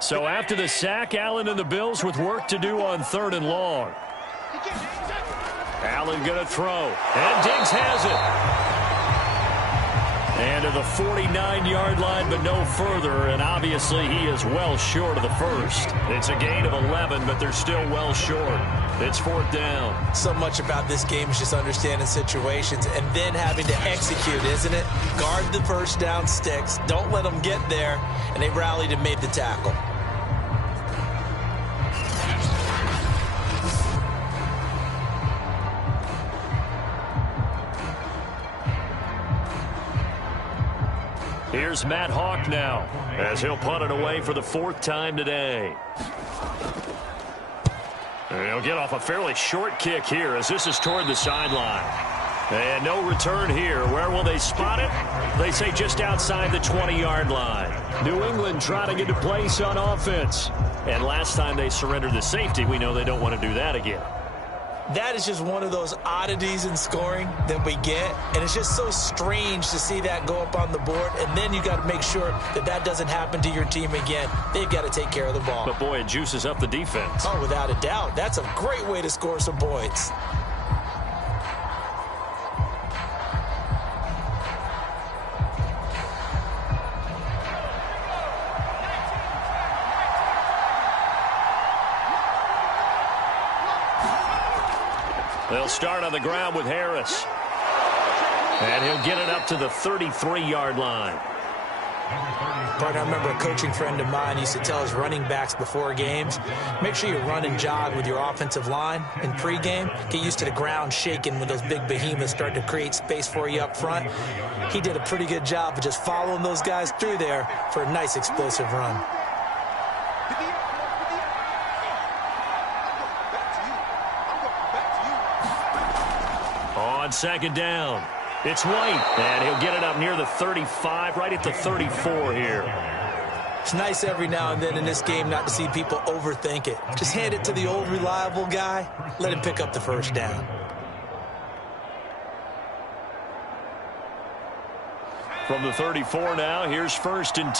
So after the sack, Allen and the Bills with work to do on 3rd and long. Allen going to throw, and Diggs has it. And to the 49-yard line, but no further, and obviously he is well short of the first. It's a gain of 11, but they're still well short. It's 4th down. So much about this game is just understanding situations and then having to execute, isn't it? Guard the first down sticks. Don't let them get there, and they rallied and made the tackle. Here's Matt Hawk now, as he'll punt it away for the 4th time today. And he'll get off a fairly short kick here, as this is toward the sideline. And no return here. Where will they spot it? They say just outside the 20-yard line. New England trying to get to place on offense. And last time they surrendered the safety, we know they don't want to do that again. That is just one of those oddities in scoring that we get, and it's just so strange to see that go up on the board, and then you got to make sure that that doesn't happen to your team again. They've got to take care of the ball. But boy, it juices up the defense. Oh, without a doubt. That's a great way to score some points. They'll start on the ground with Harris. And he'll get it up to the 33-yard line. Partner, I remember a coaching friend of mine used to tell his running backs before games, make sure you run and jog with your offensive line in pregame. Get used to the ground shaking when those big behemoths start to create space for you up front. He did a pretty good job of just following those guys through there for a nice explosive run. On 2nd down, it's White, and he'll get it up near the 35, right at the 34 here. It's nice every now and then in this game not to see people overthink it. Just hand it to the old reliable guy, let him pick up the first down. From the 34 now, here's 1st and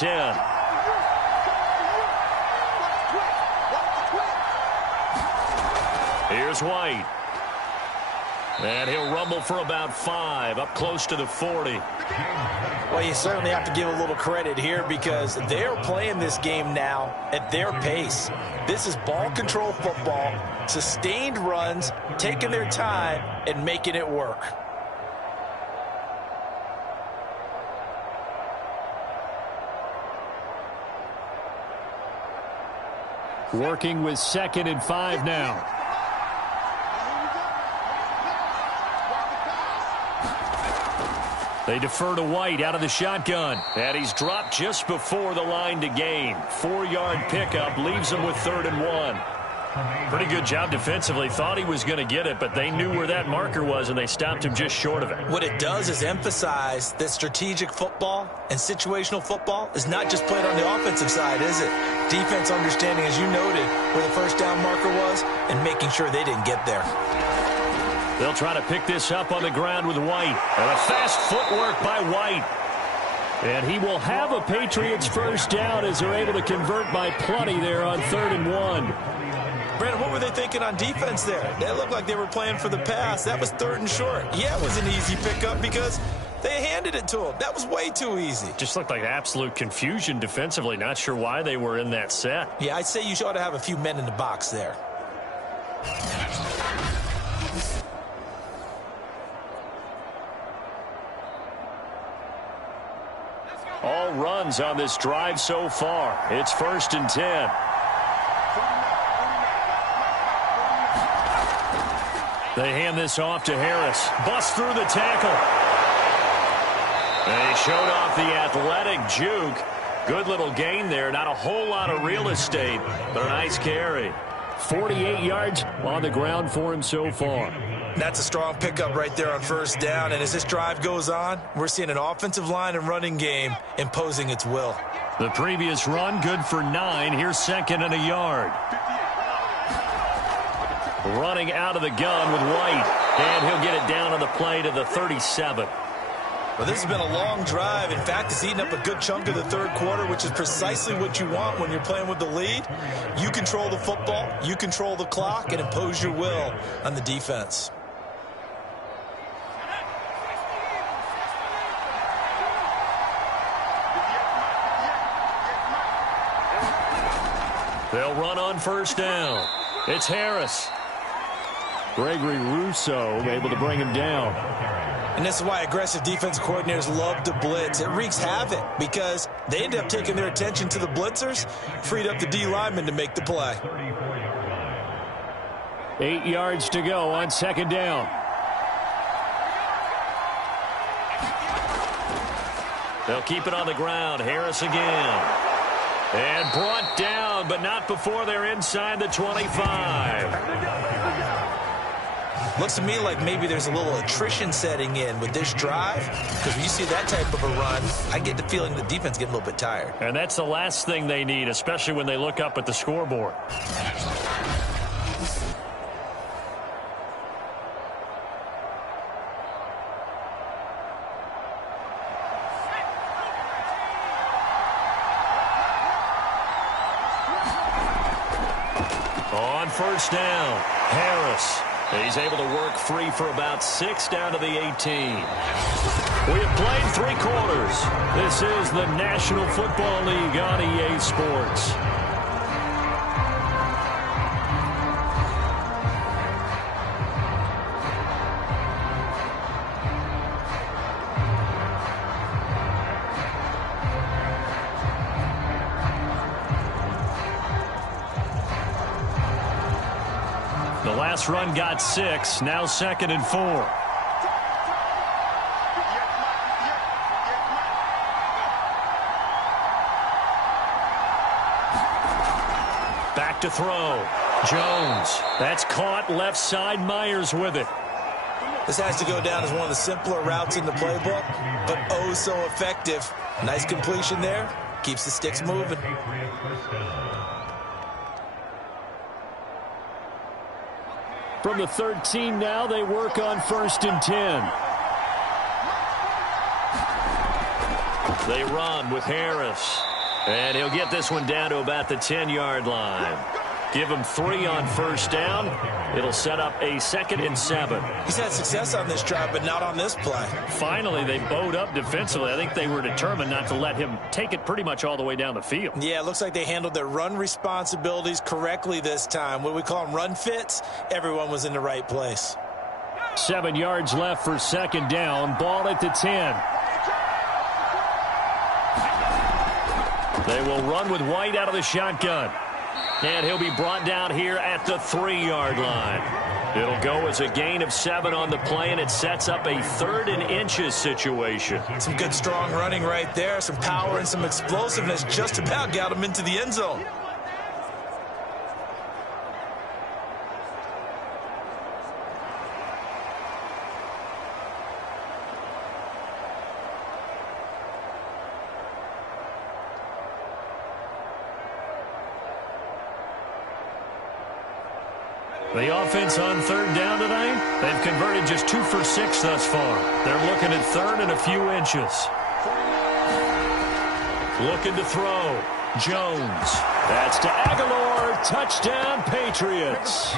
10. Here's White. And he'll rumble for about 5, up close to the 40. Well, you certainly have to give a little credit here because they're playing this game now at their pace. This is ball control football, sustained runs, taking their time, and making it work. Working with 2nd and 5 now. They defer to White out of the shotgun. And he's dropped just before the line to gain. 4-yard pickup leaves him with 3rd and 1. Pretty good job defensively. Thought he was going to get it, but they knew where that marker was, and they stopped him just short of it. What it does is emphasize that strategic football and situational football is not just played on the offensive side, is it? Defense understanding, as you noted, where the first down marker was and making sure they didn't get there. They'll try to pick this up on the ground with White. And a fast footwork by White. And he will have a Patriots first down as they're able to convert by plenty there on 3rd and 1. Brandon, what were they thinking on defense there? They looked like they were playing for the pass. That was 3rd and short. Yeah, it was an easy pickup because they handed it to him. That was way too easy. Just looked like absolute confusion defensively. Not sure why they were in that set. Yeah, I'd say you ought to have a few men in the box there. All runs on this drive so far. It's 1st and 10. They hand this off to Harris. Bust through the tackle. They showed off the athletic juke. Good little gain there. Not a whole lot of real estate, but a nice carry. 48 yards on the ground for him so far. That's a strong pickup right there on 1st down. And as this drive goes on, we're seeing an offensive line and running game imposing its will. The previous run, good for 9. Here's 2nd and a yard. Running out of the gun with White. And he'll get it down on the play to the 37. Well, this has been a long drive. In fact, it's eaten up a good chunk of the 3rd quarter, which is precisely what you want when you're playing with the lead. You control the football, you control the clock, and impose your will on the defense. They'll run on 1st down. It's Harris. Gregory Rousseau able to bring him down. And this is why aggressive defense coordinators love to blitz. It wreaks havoc because they end up taking their attention to the blitzers, freed up the D lineman to make the play. 8 yards to go on 2nd down. They'll keep it on the ground. Harris again. And brought down, but not before they're inside the 25. Looks to me like maybe there's a little attrition setting in with this drive, because when you see that type of a run, I get the feeling the defense getting a little bit tired. And that's the last thing they need, especially when they look up at the scoreboard. On 1st down, Harris. He's able to work free for about 6 down to the 18. We have played 3 quarters. This is the National Football League on EA Sports. The last run got 6, now 2nd and 4. Back to throw. Jones. That's caught left side. Myers with it. This has to go down as one of the simpler routes in the playbook, but oh so effective. Nice completion there. Keeps the sticks moving. From the 13 now, they work on 1st and 10. They run with Harris. And he'll get this one down to about the 10-yard line. Give him 3 on 1st down. It'll set up a 2nd and 7. He's had success on this drive, but not on this play. Finally, they bowed up defensively. I think they were determined not to let him take it pretty much all the way down the field. Yeah, it looks like they handled their run responsibilities correctly this time. What we call them run fits, everyone was in the right place. 7 yards left for 2nd down. Ball at the 10. They will run with White out of the shotgun. And he'll be brought down here at the 3-yard line. It'll go as a gain of 7 on the play, and it sets up a 3rd and inches situation. Some good strong running right there, some power and some explosiveness just about got him into the end zone. The offense on 3rd down tonight, they've converted just 2 for 6 thus far. They're looking at 3rd and a few inches. Looking to throw. Jones. That's to Aguilar. Touchdown, Patriots.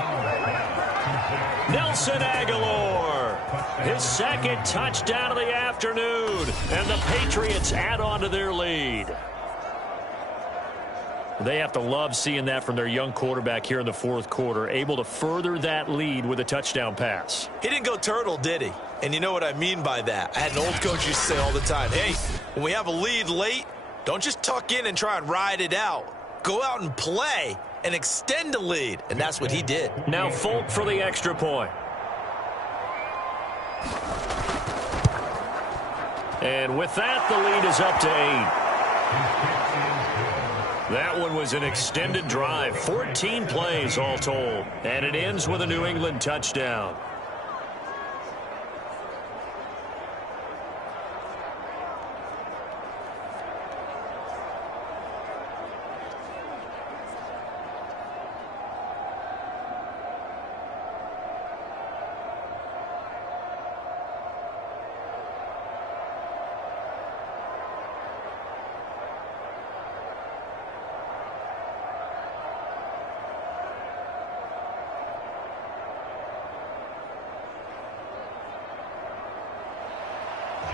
Nelson Aguilar. His 2nd touchdown of the afternoon. And the Patriots add on to their lead. They have to love seeing that from their young quarterback here in the 4th quarter, able to further that lead with a touchdown pass. He didn't go turtle, did he? And you know what I mean by that. I had an old coach used to say all the time, hey, when we have a lead late, don't just tuck in and try and ride it out. Go out and play and extend the lead. And that's what he did. Now Folk for the extra point. And with that, the lead is up to 8. That one was an extended drive, 14 plays all told, and it ends with a New England touchdown.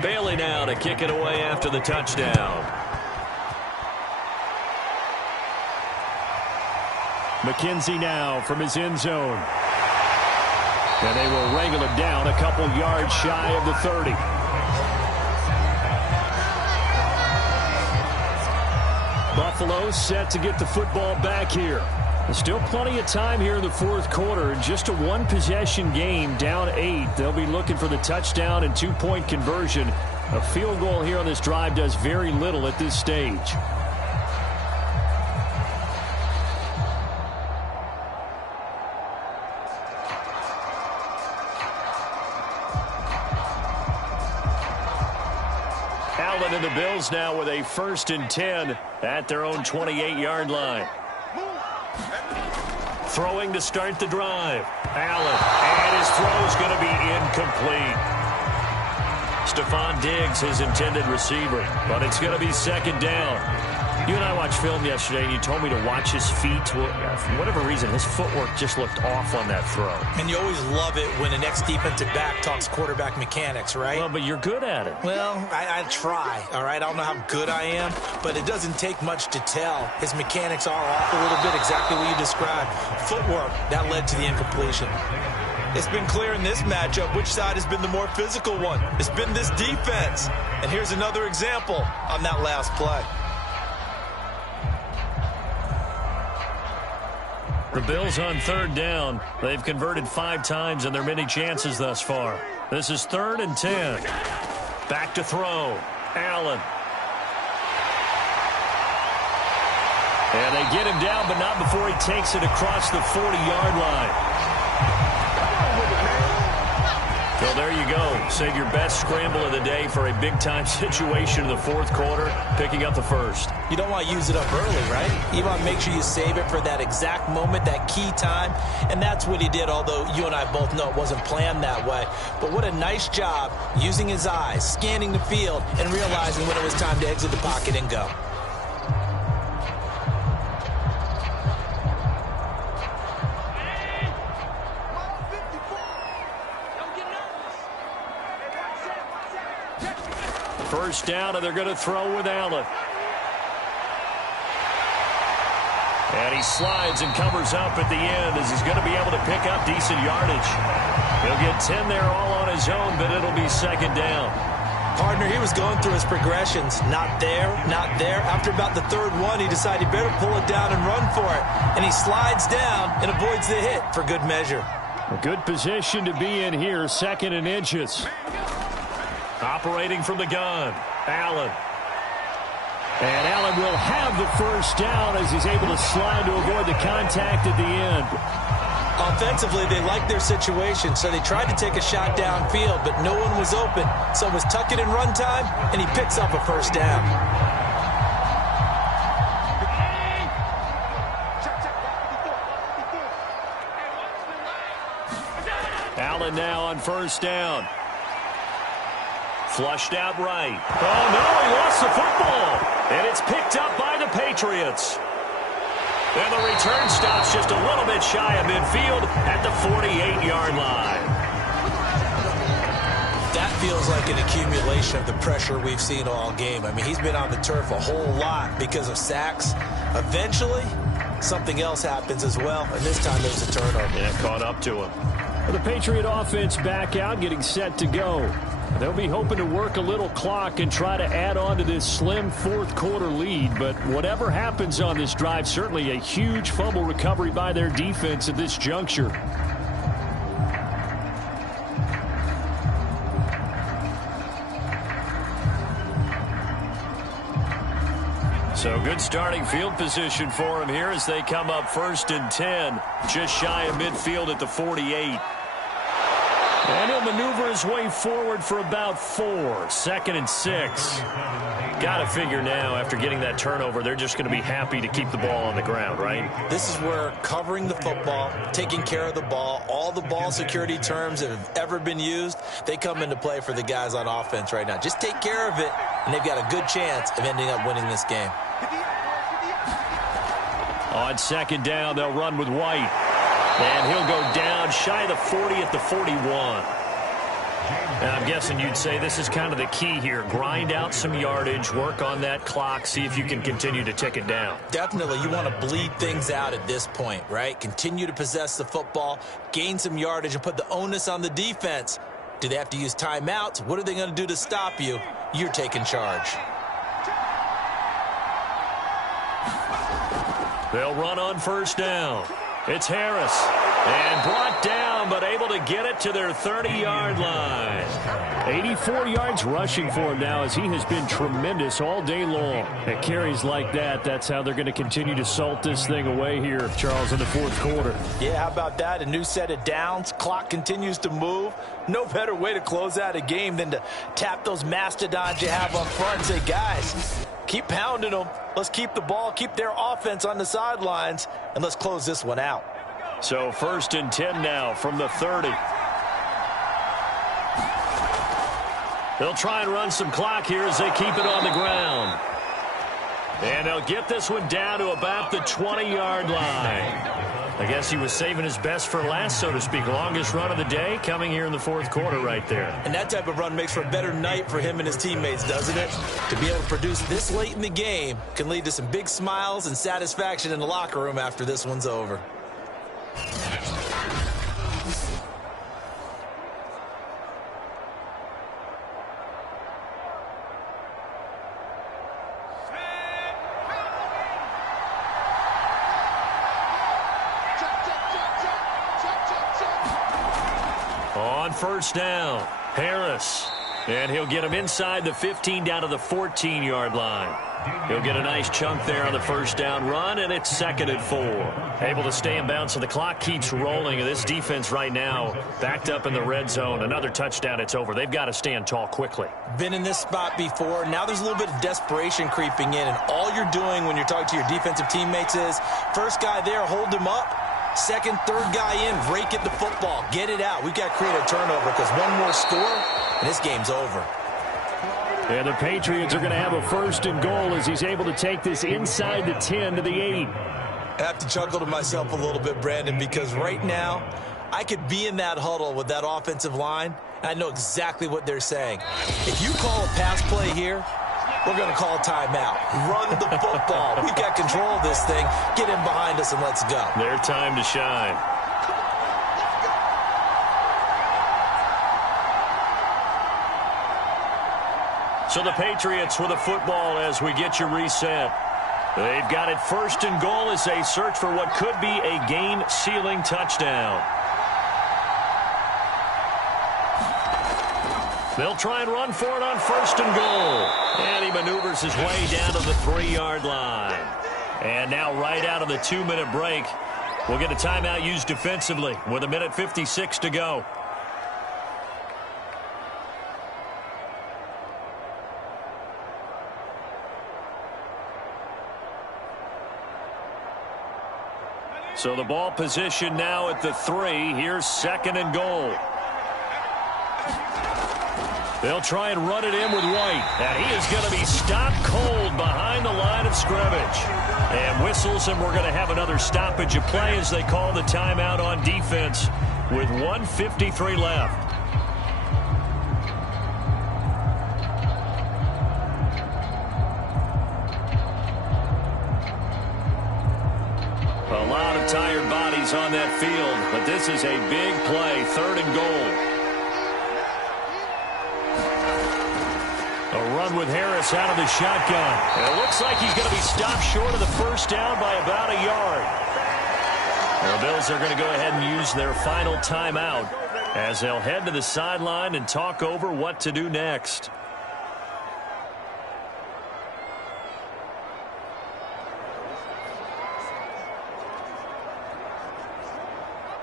Bailey now to kick it away after the touchdown. McKenzie now from his end zone. And they will wrangle it down a couple yards shy of the 30. Buffalo set to get the football back here. There's still plenty of time here in the 4th quarter. Just a 1-possession game, down 8. They'll be looking for the touchdown and 2-point conversion. A field goal here on this drive does very little at this stage. Allen and the Bills now with a 1st and 10 at their own 28-yard line. Throwing to start the drive. Allen. And his throw is going to be incomplete. Stephon Diggs, his intended receiver. But it's going to be 2nd down. You and I watched film yesterday, and you told me to watch his feet. Well, for whatever reason, his footwork just looked off on that throw. And you always love it when an ex-defensive back talks quarterback mechanics, right? Well, but you're good at it. Well, I try, all right? I don't know how good I am, but it doesn't take much to tell. His mechanics are off a little bit, exactly what you described. Footwork, that led to the incompletion. It's been clear in this matchup which side has been the more physical one. It's been this defense. And here's another example on that last play. The Bills on 3rd down. They've converted 5 times in their many chances thus far. This is 3rd and 10. Back to throw. Allen. And they get him down, but not before he takes it across the 40-yard line. Well, there you go. Save your best scramble of the day for a big-time situation in the 4th quarter, picking up the 1st. You don't want to use it up early, right? You want to make sure you save it for that exact moment, that key time. And that's what he did, although you and I both know it wasn't planned that way. But what a nice job using his eyes, scanning the field, and realizing when it was time to exit the pocket and go. First down, and they're going to throw with Allen. And he slides and covers up at the end as he's going to be able to pick up decent yardage. He'll get 10 there all on his own, but it'll be 2nd down. Partner, he was going through his progressions. Not there, not there. After about the third one, he decided he better pull it down and run for it. And he slides down and avoids the hit for good measure. A good position to be in here, 2nd and inches. Operating from the gun, Allen. And Allen will have the first down as he's able to slide to avoid the contact at the end. Offensively, they liked their situation, so they tried to take a shot downfield, but no one was open. So it was tuck it in run time, and he picks up a first down. Allen now on first down. Flushed out right. Oh, no, he lost the football. And it's picked up by the Patriots. And the return stops just a little bit shy of midfield at the 48-yard line. That feels like an accumulation of the pressure we've seen all game. I mean, he's been on the turf a whole lot because of sacks. Eventually, something else happens as well, and this time there was a turnover. Yeah, caught up to him. Well, the Patriot offense back out, getting set to go. They'll be hoping to work a little clock and try to add on to this slim fourth-quarter lead. But whatever happens on this drive, certainly a huge fumble recovery by their defense at this juncture. So good starting field position for him here as they come up 1st and 10, just shy of midfield at the 48. And he'll maneuver his way forward for about 4, 2nd and 6. Got to figure now, after getting that turnover, they're just going to be happy to keep the ball on the ground, right? This is where covering the football, taking care of the ball, all the ball security terms that have ever been used, they come into play for the guys on offense right now. Just take care of it, and they've got a good chance of ending up winning this game. On 2nd down, they'll run with White. And he'll go down shy of the 40 at the 41. And I'm guessing you'd say this is kind of the key here. Grind out some yardage, work on that clock, see if you can continue to tick it down. Definitely. You want to bleed things out at this point, right? Continue to possess the football, gain some yardage, and put the onus on the defense. Do they have to use timeouts? What are they going to do to stop you? You're taking charge. They'll run on 1st down. It's Harris. And brought down, but able to get it to their 30-yard line. 84 yards rushing for him now as he has been tremendous all day long. At carries like that, that's how they're going to continue to salt this thing away here, Charles, in the 4th quarter. Yeah, how about that? A new set of downs. Clock continues to move. No better way to close out a game than to tap those mastodons you have up front and say, guys, keep pounding them. Let's keep the ball, keep their offense on the sidelines, and let's close this one out. So 1st and 10 now from the 30. They'll try and run some clock here as they keep it on the ground. And they'll get this one down to about the 20-yard line. I guess he was saving his best for last, so to speak. Longest run of the day coming here in the 4th quarter right there. And that type of run makes for a better night for him and his teammates, doesn't it? To be able to produce this late in the game can lead to some big smiles and satisfaction in the locker room after this one's over. On 1st down, Harris. And he'll get him inside the 15 down to the 14-yard line. He'll get a nice chunk there on the 1st down run, and it's 2nd and 4. Able to stay in bounds, so the clock keeps rolling. This defense right now backed up in the red zone. Another touchdown, it's over. They've got to stand tall quickly. Been in this spot before. Now there's a little bit of desperation creeping in, and all you're doing when you're talking to your defensive teammates is, first guy there, hold him up. Second, third guy in, rake at the football. Get it out. We've got to create a turnover because one more score, and this game's over. And the Patriots are going to have a 1st and goal as he's able to take this inside the 10 to the 8. I have to chuckle to myself a little bit, Brandon, because right now I could be in that huddle with that offensive line, and I know exactly what they're saying. If you call a pass play here, we're going to call a timeout. Run the football. We've got control of this thing. Get in behind us and let's go. Their time to shine. So the Patriots with the football as we get you reset. They've got it 1st and goal as they search for what could be a game-sealing touchdown. They'll try and run for it on 1st and goal. And he maneuvers his way down to the 3-yard line. And now right out of the 2-minute break, we'll get a timeout used defensively with 1:56 to go. So the ball position now at the 3. Here's 2nd and goal. They'll try and run it in with White. And he is going to be stopped cold behind the line of scrimmage. And whistles, and we're going to have another stoppage of play as they call the timeout on defense with 1:53 left. A lot of tired bodies on that field, but this is a big play, 3rd and goal. A run with Harris out of the shotgun. And it looks like he's going to be stopped short of the 1st down by about a yard. The Bills are going to go ahead and use their final timeout as they'll head to the sideline and talk over what to do next.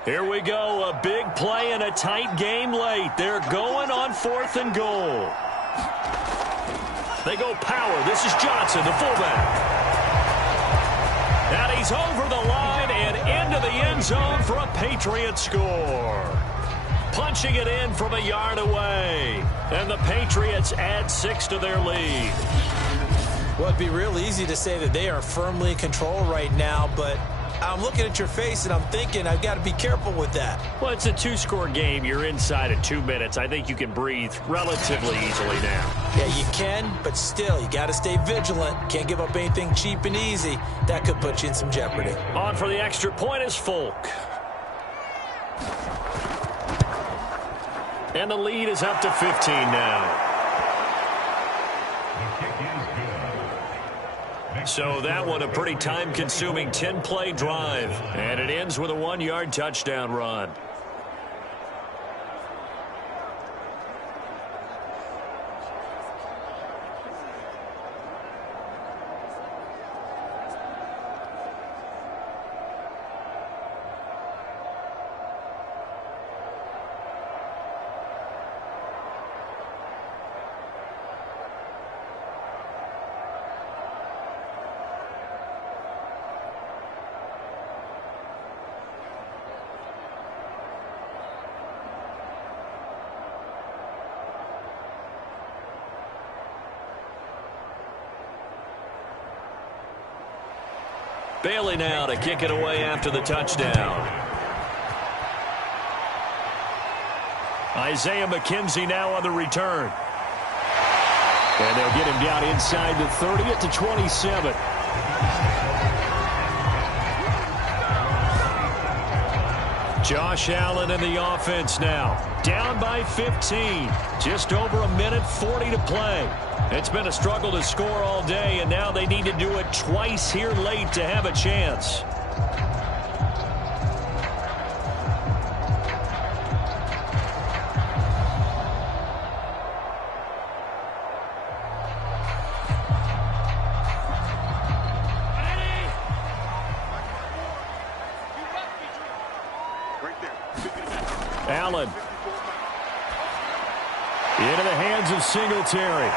Here we go, a big play and a tight game late. They're going on 4th and goal. They go power. This is Johnson, the fullback. And he's over the line and into the end zone for a Patriot score. Punching it in from a yard away. And the Patriots add 6 to their lead. Well, it'd be real easy to say that they are firmly in control right now, but I'm looking at your face and I'm thinking I've got to be careful with that. Well, it's a 2-score game. You're inside of 2 minutes. I think you can breathe relatively easily now. Yeah, you can, but still, you got to stay vigilant. Can't give up anything cheap and easy. That could put you in some jeopardy. On for the extra point is Folk. And the lead is up to 15 now. So that one a pretty time-consuming 10-play drive. And it ends with a 1-yard touchdown run. Bailey now to kick it away after the touchdown. Isaiah McKenzie now on the return. And they'll get him down inside the 30 at the 27. Josh Allen in the offense now. Down by 15. Just over 1:40 to play. It's been a struggle to score all day, and now they need to do it twice here late to have a chance. Allen. Into the hands of Singletary.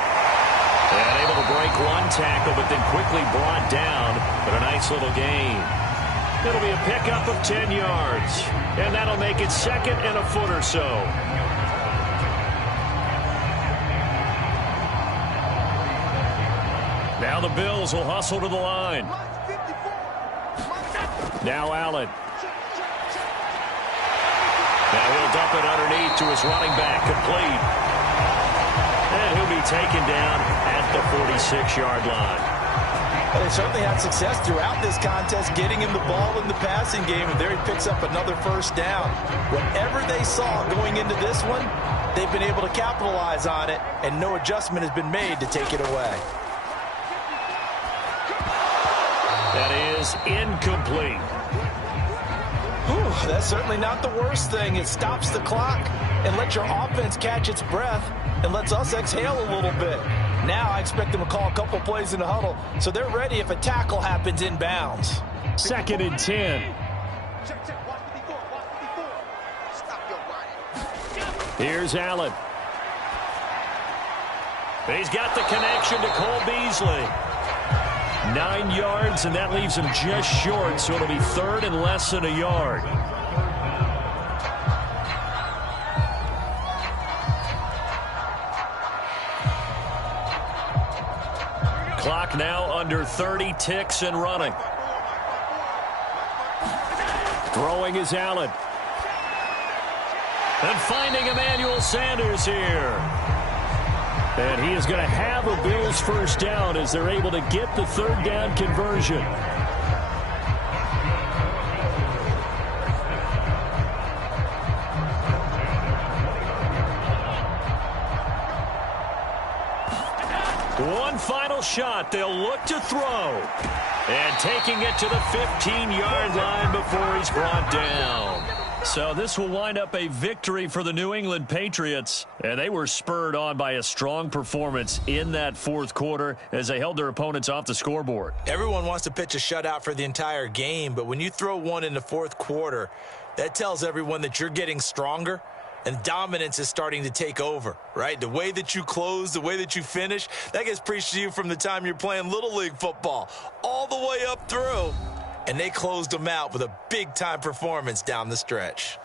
And able to break one tackle, but then quickly brought down. But a nice little gain. It'll be a pickup of 10 yards. And that'll make it 2nd and a foot or so. Now the Bills will hustle to the line. Now Allen. Now he'll dump it underneath to his running back, complete. And he'll be taken down at the 46-yard line. Well, they certainly had success throughout this contest getting him the ball in the passing game, and there he picks up another 1st down. Whatever they saw going into this one, they've been able to capitalize on it, and no adjustment has been made to take it away. That is incomplete. Whew, that's certainly not the worst thing. It stops the clock and lets your offense catch its breath and lets us exhale a little bit. Now I expect them to call a couple plays in the huddle so they're ready if a tackle happens inbounds. 2nd and 10. Here's Allen. He's got the connection to Cole Beasley. 9 yards, and that leaves him just short, so it'll be 3rd and less than a yard. Clock now under 30 ticks and running. Throwing is Allen. And finding Emmanuel Sanders here. And he is going to have a Bills first down as they're able to get the 3rd down conversion. One final shot. They'll look to throw. And taking it to the 15-yard line before he's brought down. So this will wind up a victory for the New England Patriots. And they were spurred on by a strong performance in that 4th quarter as they held their opponents off the scoreboard. Everyone wants to pitch a shutout for the entire game, but when you throw one in the 4th quarter, that tells everyone that you're getting stronger and dominance is starting to take over, right? The way that you close, the way that you finish, that gets preached to you from the time you're playing Little League football all the way up through. And they closed them out with a big-time performance down the stretch.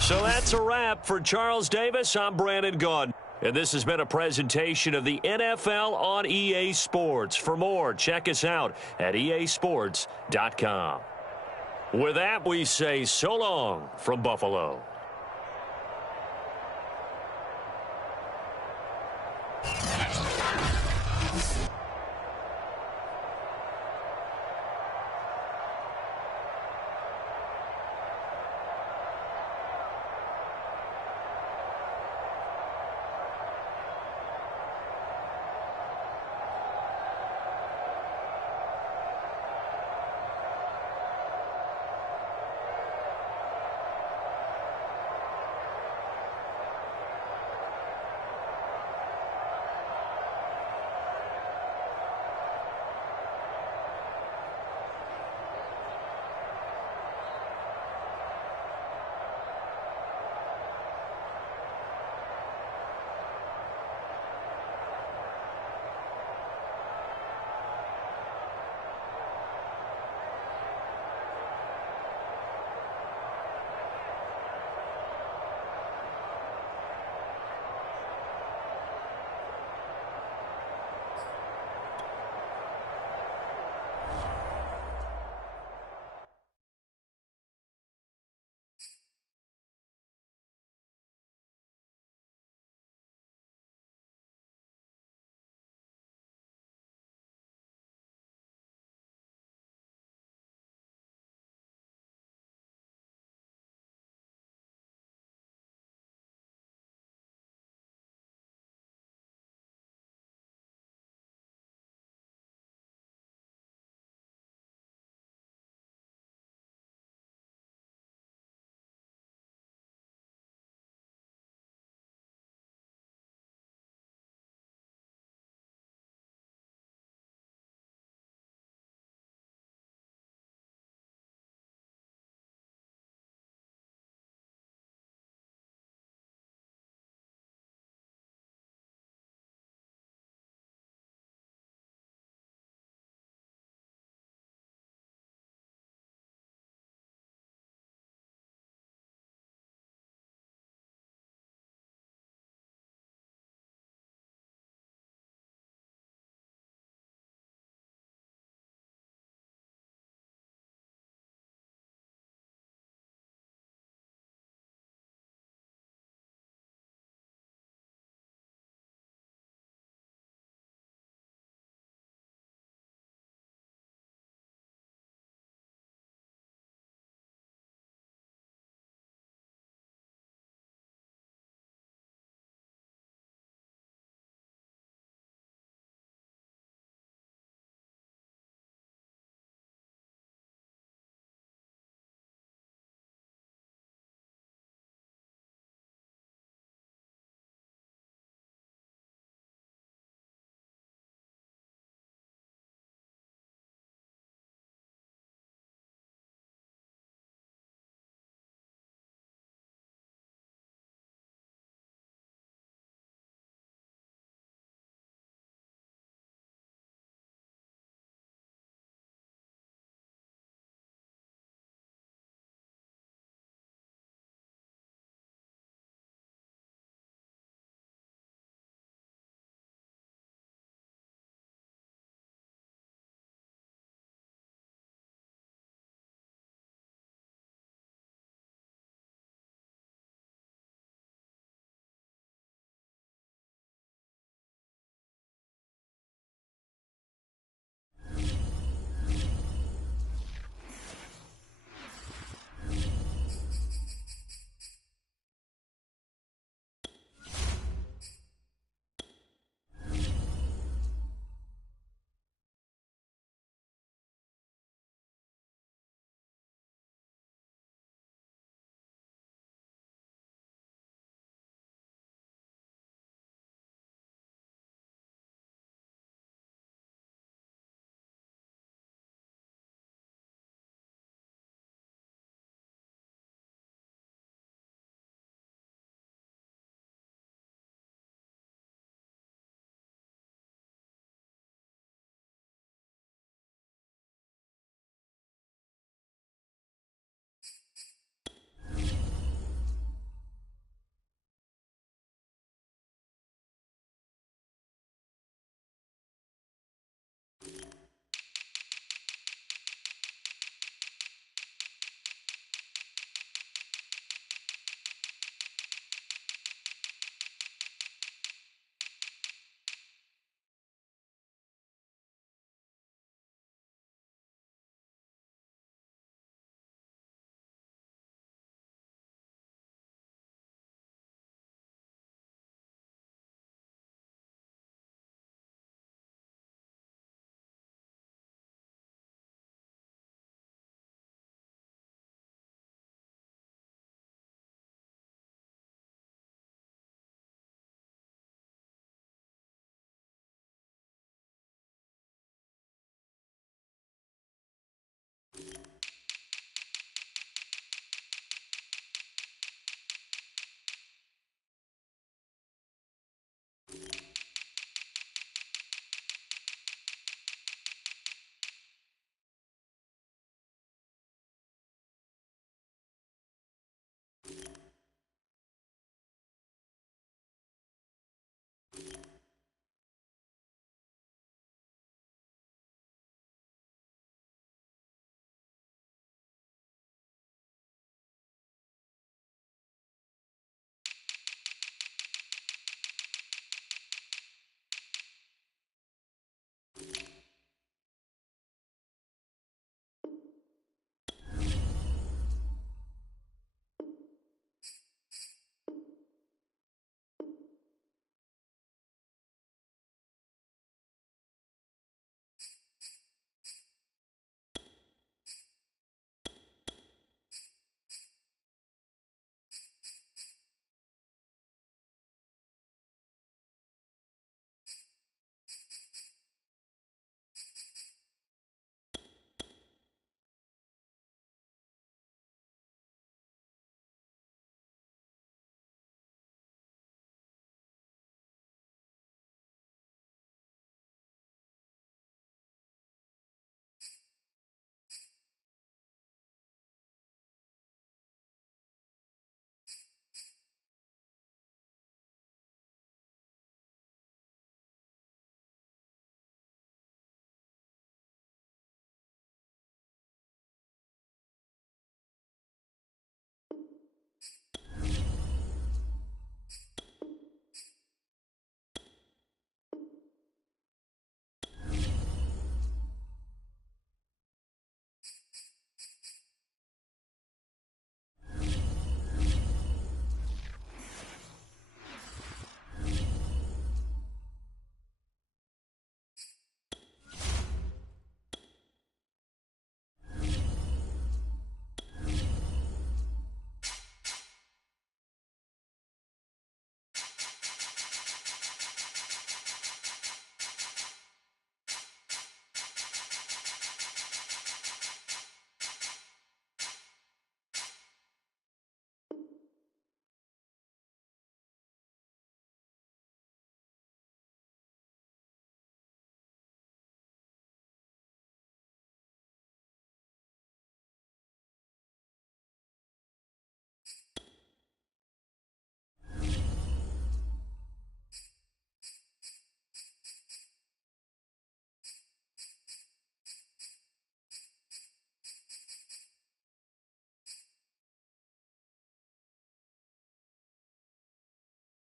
So that's a wrap for Charles Davis. I'm Brandon Gunn. And this has been a presentation of the NFL on EA Sports. For more, check us out at easports.com. With that, we say so long from Buffalo.